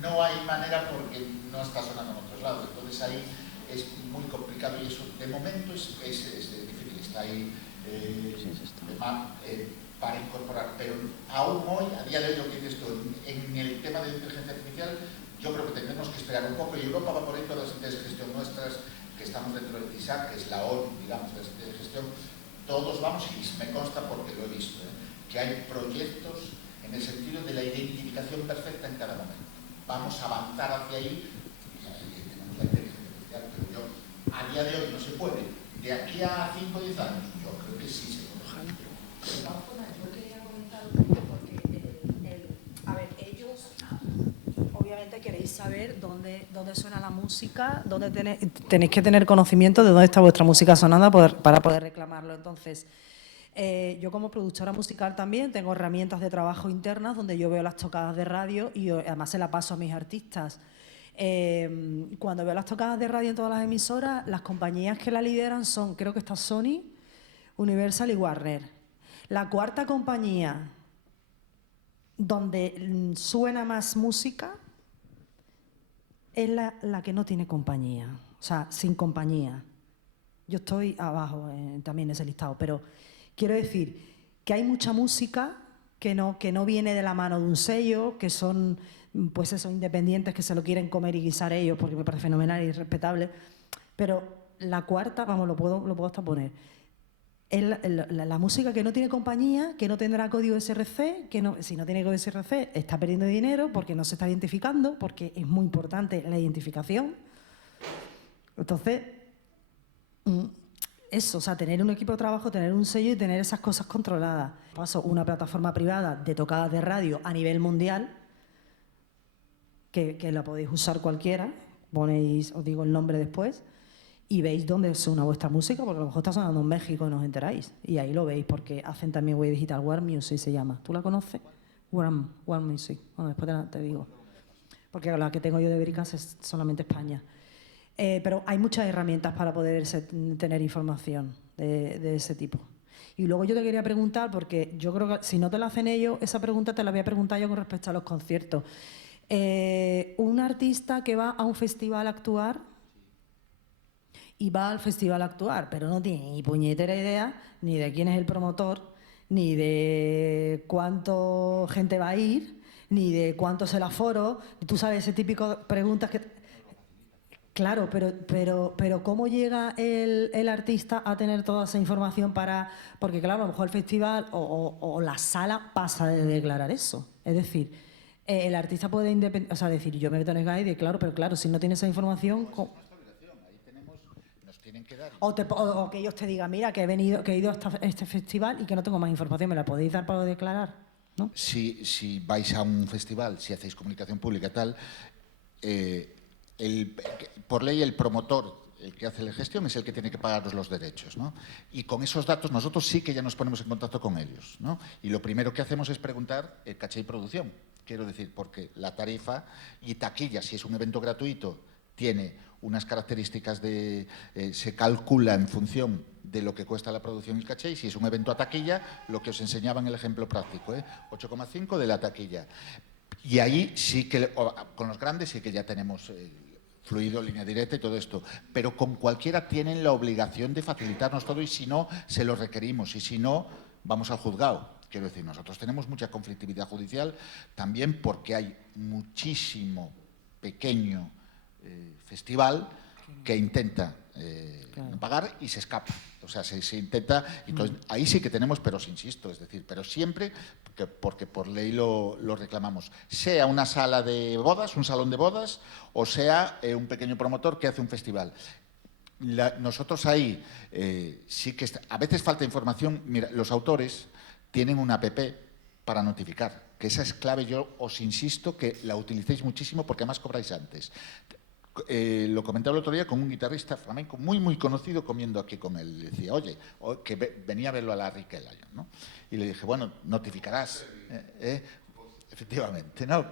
no hay manera porque no está sonando en otros lados. Entonces ahí es muy complicado y eso de momento es difícil. Está ahí para incorporar, pero aún hoy, a día de hoy, lo que dices tú, en el tema de inteligencia artificial, yo creo que tendremos que esperar un poco, y Europa va por ahí, todas las entidades de gestión nuestras, que estamos dentro del CISAC, que es la ONU, digamos, de las entidades de gestión, todos vamos, y me consta porque lo he visto, que hay proyectos en el sentido de la identificación perfecta en cada momento. Vamos a avanzar hacia ahí, y ahí tenemos la inteligencia artificial, pero yo, a día de hoy no se puede. De aquí a 5 o 10 años, yo creo que sí se puede. Yo quería comentar un poco porque, a ver, ellos obviamente queréis saber dónde suena la música, dónde tenéis que tener conocimiento de dónde está vuestra música sonando para poder reclamarlo. Entonces, yo como productora musical también tengo herramientas de trabajo internas donde yo veo las tocadas de radio y además se la paso a mis artistas. Cuando veo las tocadas de radio en todas las emisoras, las compañías que la lideran son, creo que está Sony, Universal y Warner. La cuarta compañía donde suena más música es la que no tiene compañía, o sea, sin compañía. Yo estoy abajo también en ese listado, pero quiero decir que hay mucha música que no viene de la mano de un sello, que son pues esos independientes que se lo quieren comer y guisar ellos, porque me parece fenomenal y respetable. Pero la cuarta, vamos, lo puedo hasta poner, es la música que no tiene compañía, que no tendrá código SRC, si no tiene código SRC está perdiendo dinero porque no se está identificando, porque es muy importante la identificación. Entonces, eso, o sea, tener un equipo de trabajo, tener un sello y tener esas cosas controladas. Paso una plataforma privada de tocadas de radio a nivel mundial, que la podéis usar cualquiera, ponéis, os digo el nombre después, y veis dónde suena vuestra música, porque a lo mejor está sonando en México y no os enteráis. Y ahí lo veis, porque hacen también web digital, Warm Music se llama. ¿Tú la conoces? Warm Music. Bueno, después te digo. Porque la que tengo yo de Vericas es solamente España. Pero hay muchas herramientas para poder tener información de ese tipo. Y luego yo te quería preguntar, porque yo creo que si no te la hacen ellos, esa pregunta te la voy a preguntar yo con respecto a los conciertos. Un artista que va a un festival a actuar y va al festival a actuar, pero no tiene ni puñetera idea ni de quién es el promotor, ni de cuánto gente va a ir, ni de cuánto es el aforo. Tú sabes, ese típico de preguntas que... Claro, pero ¿cómo llega el artista a tener toda esa información para...? Porque claro, a lo mejor el festival o la sala pasa de declarar eso. Es decir, el artista puede decir, yo me meto en el guide, claro, pero claro, si no tiene esa información... O que ellos te digan, mira, que he ido a este festival y que no tengo más información, ¿me la podéis dar para declarar? ¿No? Si vais a un festival, si hacéis comunicación pública tal, por ley el promotor, el que hace la gestión, es el que tiene que pagaros los derechos, ¿no? Y con esos datos nosotros sí que ya nos ponemos en contacto con ellos, ¿no? Y lo primero que hacemos es preguntar el caché y producción. Quiero decir, porque la tarifa y taquilla, si es un evento gratuito, tiene unas características se calcula en función de lo que cuesta la producción y el caché, y si es un evento a taquilla, lo que os enseñaba en el ejemplo práctico, 8,5 de la taquilla. Y ahí sí que, con los grandes sí que ya tenemos fluido, línea directa y todo esto, pero con cualquiera tienen la obligación de facilitarnos todo, y si no, se lo requerimos, y si no, vamos al juzgado. Quiero decir, nosotros tenemos mucha conflictividad judicial también porque hay muchísimo pequeño festival que intenta no pagar y se escapa. O sea, se intenta, entonces ahí sí que tenemos, pero os insisto, es decir, pero siempre, porque por ley lo reclamamos, sea una sala de bodas, un salón de bodas, o sea un pequeño promotor que hace un festival. Nosotros ahí sí que a veces falta información. Mira, los autores tienen una app para notificar, que esa es clave. Yo os insisto que la utilicéis muchísimo porque además cobráis antes. Lo comentaba el otro día con un guitarrista flamenco muy, muy conocido comiendo aquí con él. Le decía, oye, que venía a verlo a la Riquela, ¿no? Y le dije, bueno, notificarás. Efectivamente, ¿no?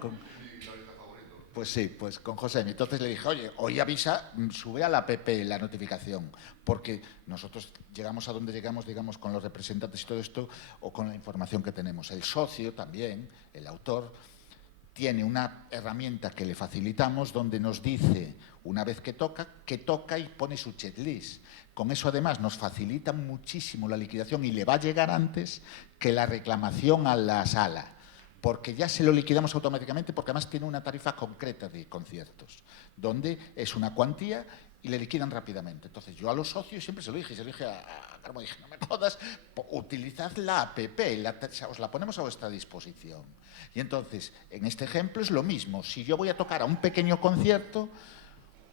Pues sí, pues con José. Entonces le dije, oye, hoy avisa, sube a la app la notificación, porque nosotros llegamos a donde llegamos, digamos, con los representantes y todo esto, o con la información que tenemos. El socio también, el autor, tiene una herramienta que le facilitamos donde nos dice, una vez que toca y pone su checklist. Con eso, además, nos facilita muchísimo la liquidación y le va a llegar antes que la reclamación a la sala, porque ya se lo liquidamos automáticamente, porque además tiene una tarifa concreta de conciertos, donde es una cuantía y le liquidan rápidamente. Entonces, yo a los socios siempre se lo dije a Carmo, dije, no me jodas, utilizad la app, os la ponemos a vuestra disposición. Y entonces, en este ejemplo es lo mismo. Si yo voy a tocar a un pequeño concierto,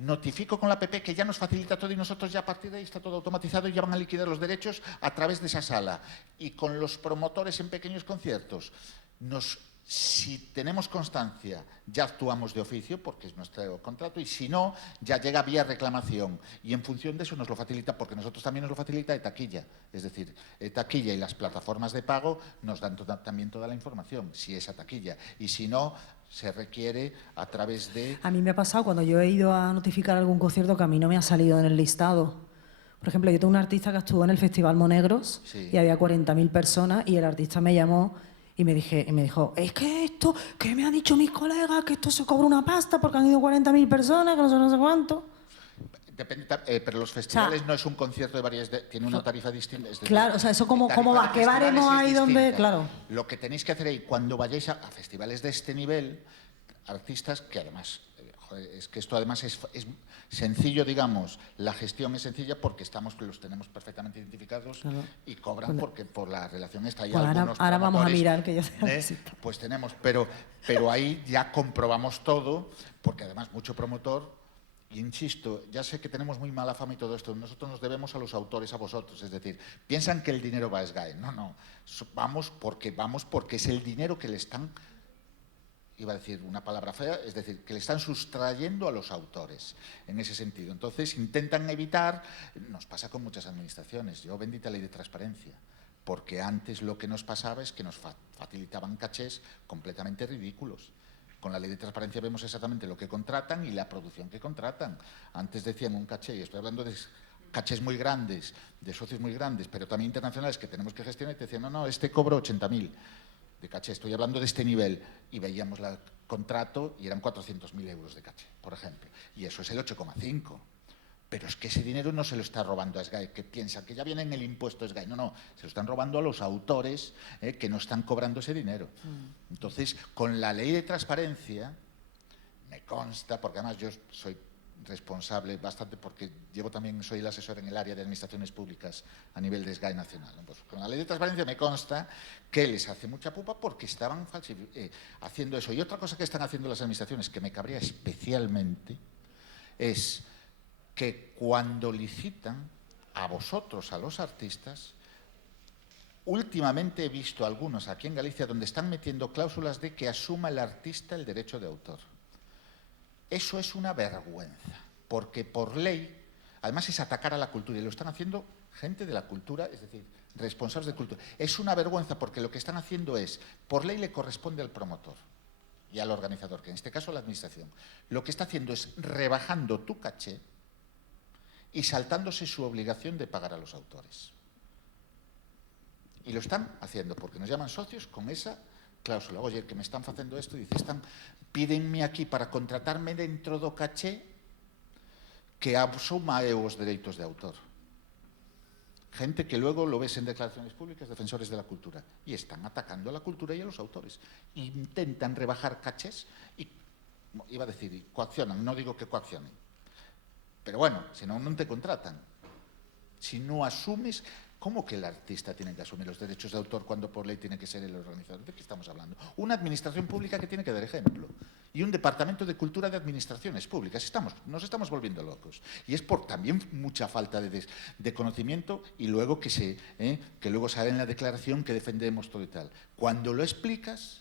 notifico con la app que ya nos facilita todo y nosotros ya a partir de ahí está todo automatizado y ya van a liquidar los derechos a través de esa sala. Y con los promotores en pequeños conciertos, si tenemos constancia, ya actuamos de oficio porque es nuestro contrato, y si no, ya llega vía reclamación, y en función de eso nos lo facilita, porque nosotros también nos lo facilita taquilla. Es decir, taquilla y las plataformas de pago nos dan también toda la información, si es a taquilla, y si no, se requiere a través de... A mí me ha pasado cuando yo he ido a notificar algún concierto que a mí no me ha salido en el listado. Por ejemplo, yo tengo un artista que estuvo en el Festival Monegros, sí, y había 40.000 personas, y el artista me llamó y me dijo, es que esto, que me han dicho mis colegas, que esto se cobra una pasta porque han ido 40.000 personas, que no sé cuánto. Depende, pero los festivales, o sea, no es un concierto de varias, tiene una tarifa distinta. Es decir, claro, o sea, eso cómo va, ¿qué baremos hay donde...? Claro. Lo que tenéis que hacer ahí, cuando vayáis a festivales de este nivel, artistas que además, es que esto además es sencillo, digamos, la gestión es sencilla porque los tenemos perfectamente identificados, claro, y cobran porque por la relación está ahí. Pues ahora vamos a mirar que ya se pues tenemos, pero ahí ya comprobamos todo, porque además mucho promotor, y insisto, ya sé que tenemos muy mala fama y todo esto, nosotros nos debemos a los autores, a vosotros, es decir, piensan que el dinero va a SGAE, no, vamos porque es el dinero que le están, iba a decir una palabra fea, es decir, que le están sustrayendo a los autores, en ese sentido. Entonces, intentan evitar, nos pasa con muchas administraciones, yo bendita ley de transparencia, porque antes lo que nos pasaba es que nos facilitaban cachés completamente ridículos. Con la ley de transparencia vemos exactamente lo que contratan y la producción que contratan. Antes decían un caché, y estoy hablando de cachés muy grandes, de socios muy grandes, pero también internacionales que tenemos que gestionar, y te decían, no, este cobro 80.000 de caché, estoy hablando de este nivel, y veíamos el contrato y eran 400.000 euros de caché, por ejemplo, y eso es el 8,5. Pero es que ese dinero no se lo está robando a SGAE, que piensa que ya viene en el impuesto SGAE. No, se lo están robando a los autores que no están cobrando ese dinero. Entonces, con la ley de transparencia, me consta, porque además yo soy responsable bastante, porque soy el asesor en el área de administraciones públicas a nivel de SGAE nacional. Pues con la ley de transparencia me consta que les hace mucha pupa porque estaban haciendo eso. Y otra cosa que están haciendo las administraciones, que me cabría especialmente, es que cuando licitan a vosotros, a los artistas, últimamente he visto algunos aquí en Galicia donde están metiendo cláusulas de que asuma el artista el derecho de autor. Eso es una vergüenza, porque por ley, además es atacar a la cultura, y lo están haciendo gente de la cultura, es decir, responsables de cultura. Es una vergüenza porque lo que están haciendo es, por ley le corresponde al promotor. y al organizador, que en este caso la administración, lo que está haciendo es rebajando tu caché y saltándose su obligación de pagar a los autores. Y lo están haciendo porque nos llaman socios con esa cláusula. Oye, que me están facendo isto, dice, pídenme aquí para contratarme dentro do caché que asuma eu os dereitos de autor. Gente que luego lo ves en declaraciones públicas, defensores de la cultura, y están atacando a la cultura y a los autores. Intentan rebajar cachés y, iba a decir, coaccionan, no digo que coaccionen, pero bueno, si no, no te contratan. Si no asumes, ¿cómo que el artista tiene que asumir los derechos de autor cuando por ley tiene que ser el organizador? ¿De qué estamos hablando? Una administración pública que tiene que dar ejemplo y un departamento de cultura de administraciones públicas. Nos estamos volviendo locos. Y es por también mucha falta de conocimiento y luego que luego sale en la declaración que defendemos todo y tal. Cuando lo explicas,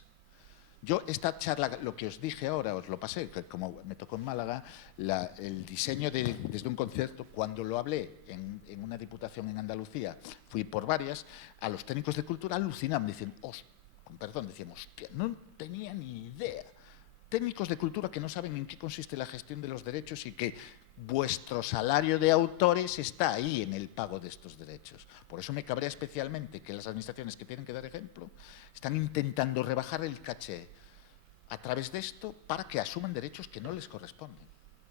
yo esta charla, lo que os dije ahora, os lo pasé, que como me tocó en Málaga, el diseño desde un concierto, cuando lo hablé en una diputación en Andalucía, fui por varias, a los técnicos de cultura alucinaban, decían, decíamos, hostia, no tenía ni idea. Técnicos de cultura que no saben en qué consiste la gestión de los derechos y que vuestro salario de autores está ahí en el pago de estos derechos. Por eso me cabrea especialmente que las administraciones que tienen que dar ejemplo están intentando rebajar el caché a través de esto para que asuman derechos que no les corresponden.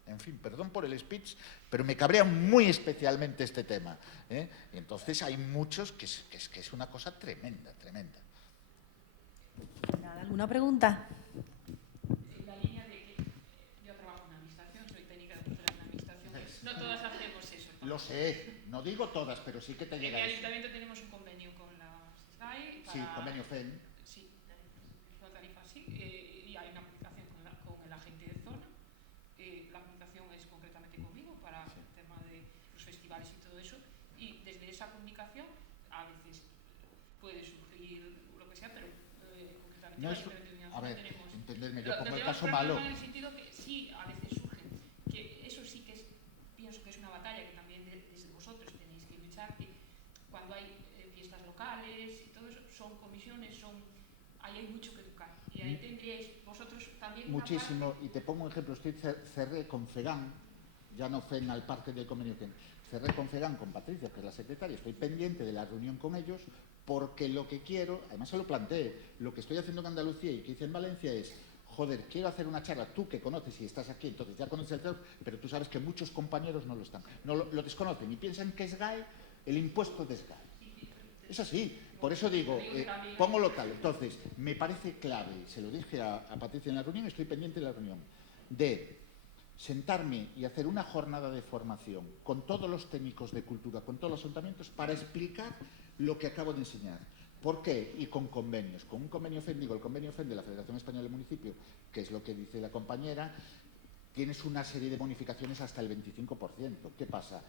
En fin, perdón por el speech, pero me cabrea muy especialmente este tema. Y entonces hay muchos que es una cosa tremenda, tremenda. ¿Alguna pregunta? No todas hacemos eso. Lo sé, no digo todas, pero sí que te llega. En el Ayuntamiento tenemos un convenio con la SGAE. Sí, convenio FEN. Sí, una tarifa así. Y hay una comunicación con el agente de zona. La comunicación es concretamente conmigo para el tema de los festivales y todo eso. Y desde esa comunicación a veces puede surgir lo que sea, pero concretamente no el es, Ayuntamiento de Unión a ver, tenemos. entenderme, yo pongo el caso problema malo. en el sentido que sí, a veces surgen. Que eso sí que pienso que es una batalla que también desde vosotros tenéis que luchar, que cuando hay fiestas locales y todo eso, son comisiones, ahí hay mucho que educar. Y ahí tendríais vosotros también muchísimo, y te pongo un ejemplo, cerré con FEGAN, ya no FEN al parque del convenio FEN, cerré con FEGAN, con Patricia, que es la secretaria, estoy pendiente de la reunión con ellos, porque lo que quiero, además se lo planteé, lo que estoy haciendo en Andalucía y que hice en Valencia es, joder, quiero hacer una charla, tú que conoces y estás aquí, entonces ya conoces el tema, pero tú sabes que muchos compañeros no lo están, no lo desconocen y piensan que es GAE el impuesto de SGAE. Es así, por eso digo, pongo local. Entonces, me parece clave, se lo dije a Patricia en la reunión, estoy pendiente de la reunión, de sentarme y hacer una jornada de formación con todos los técnicos de cultura, con todos los ayuntamientos, para explicar lo que acabo de enseñar. ¿Por qué? Y con convenios. Con un convenio FEN, digo, el convenio FEN de la Federación Española del Municipio, que es lo que dice la compañera, tienes una serie de bonificaciones hasta el 25%. ¿Qué pasa?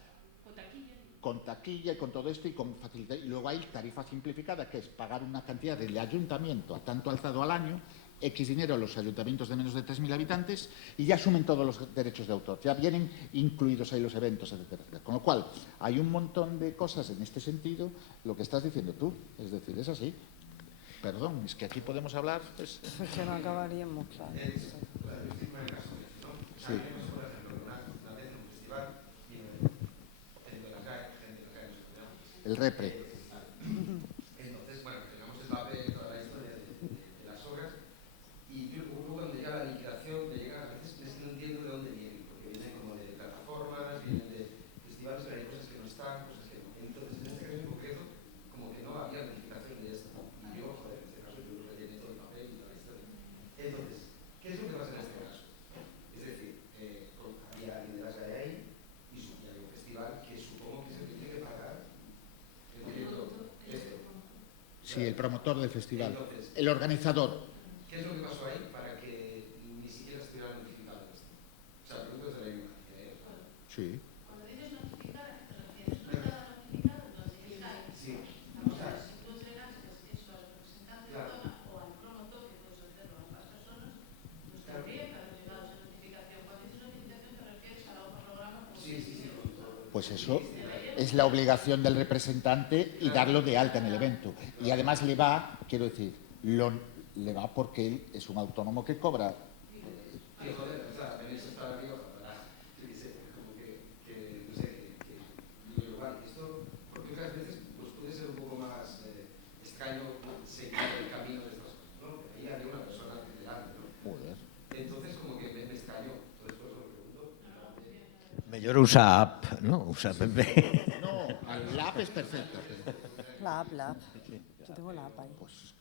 Con taquilla y con todo esto y con facilidad. Y luego hay tarifa simplificada, que es pagar una cantidad del ayuntamiento a tanto alzado al año, X dinero a los ayuntamientos de menos de 3.000 habitantes y ya asumen todos los derechos de autor. Ya vienen incluidos ahí los eventos, etcétera, etcétera. Con lo cual, hay un montón de cosas en este sentido, lo que estás diciendo tú. Es decir, es así. Perdón, es que aquí podemos hablar... Pues... Es que no acabaríamos, claro. Sí. El repre. Entonces, bueno, tenemos el papel, toda la historia de las obras, y luego cuando llega la liquidación, le llegan a veces, no entiendo de dónde vienen, porque vienen como de plataformas, vienen de festivales, pero hay cosas que no están, cosas que no. Entonces, en este caso en concreto, como que no había notificación de esto. Y yo, joder, en este caso yo rellené todo el papel y toda la historia. Entonces, ¿qué es lo que pasa en este caso? Es decir, había alguien de las GAE ahí y hay un festival que supongo que es el que tiene que pagar. Sí, el promotor del festival. Entonces, el organizador. ¿Qué es lo que pasó ahí para que ni siquiera estuviera notificado esto? O sea, pregunto desde la ignorancia. Sí. Cuando dices notificar, ¿a qué te refieres? ¿No estaba notificado? Entonces, Sí. si tú entregas eso al representante de la zona o al promotor, que puedes hacerlo a ambas personas, pues tendría que haber llegado esa notificación. Cuando dices notificación, te refieres a la hoja programa. Sí. Pues eso es la obligación del representante y darlo de alta en el evento. Y además le va, quiero decir, le va porque él es un autónomo que cobra. Sí, joder, o sea, venís a estar aquí, ojalá, yo qué sé, como que no sé, que digo igual, esto, porque otras veces pues puede ser un poco más extraño seguir el camino de estas cosas, ¿no? Ahí había una persona delante, ¿no? Joder. Entonces, como que me extrañó, entonces por eso lo pregunto. Mellor usa app, ¿no? Usa PP. No, la app es perfecta. Pero... La app. Yo tengo la app ahí. Pues,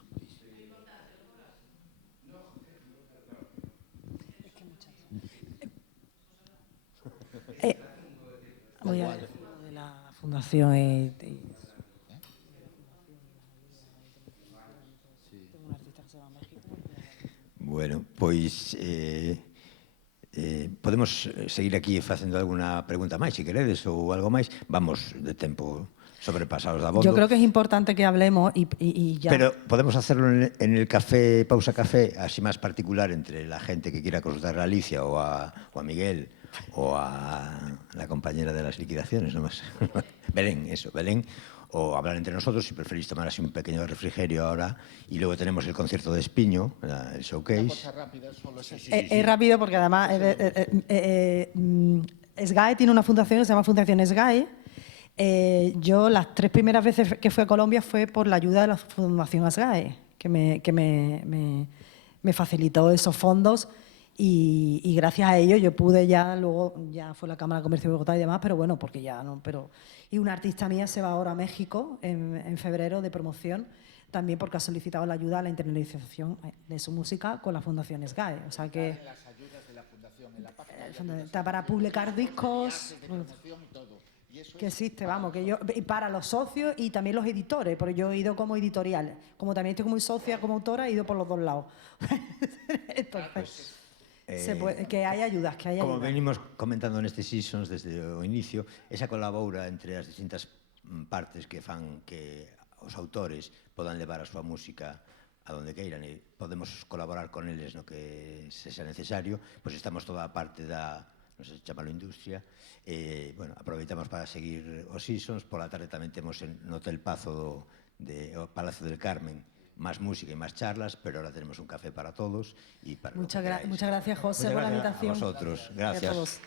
Voy a ver lo de la fundación. Tengo un artista que se va a México. Bueno, pois podemos seguir aquí facendo alguna pregunta máis, se queredes, ou algo máis. Vamos de tempo sobrepasados da bondo. Yo creo que es importante que hablemos y ya. Pero podemos hacerlo en el café, pausa café, así más particular entre la gente que quiera consultar a Alicia o a Miguel o a la compañera de las liquidaciones, no más. Belén, o hablar entre nosotros, si preferís tomar así un pequeño refrigerio ahora, y luego tenemos el concierto de Espiño, el showcase. una cosa rápida, solo es así. Es rápido porque además SGAE tiene una fundación que se llama Fundación SGAE. Yo las 3 primeras veces que fui a Colombia fue por la ayuda de la Fundación SGAE, que me facilitó esos fondos y gracias a ello yo pude luego ya fue la Cámara de Comercio de Bogotá y demás, pero bueno, porque ya no, y una artista mía se va ahora a México en febrero de promoción, también porque ha solicitado la ayuda a la internalización de su música con la Fundación SGAE, o sea que Las ayudas de la fundación en la página está para publicar discos, de promoción y todo. Y eso que es existe, vamos, que yo y para los socios y también los editores, porque yo he ido como editorial, como también estoy como socia, como autora, he ido por los dos lados. Entonces, que hay ayudas, que hay Como ayudas. venimos comentando neste Seasons desde o inicio, esa colabora entre as distintas partes que fan que os autores podan levar a súa música a donde queiran e podemos colaborar con eles no que sexa necesario, pois estamos toda a parte da, non sei se chamalo industria, bueno, aproveitamos para seguir os Seasons, pola tarde tamén temos no Hotel Pazo o Palacio del Carmen más música y más charlas, pero ahora tenemos un café para todos y para Muchas gracias, José, Muchas por la gracias invitación. a vosotros. Y a Gracias. todos.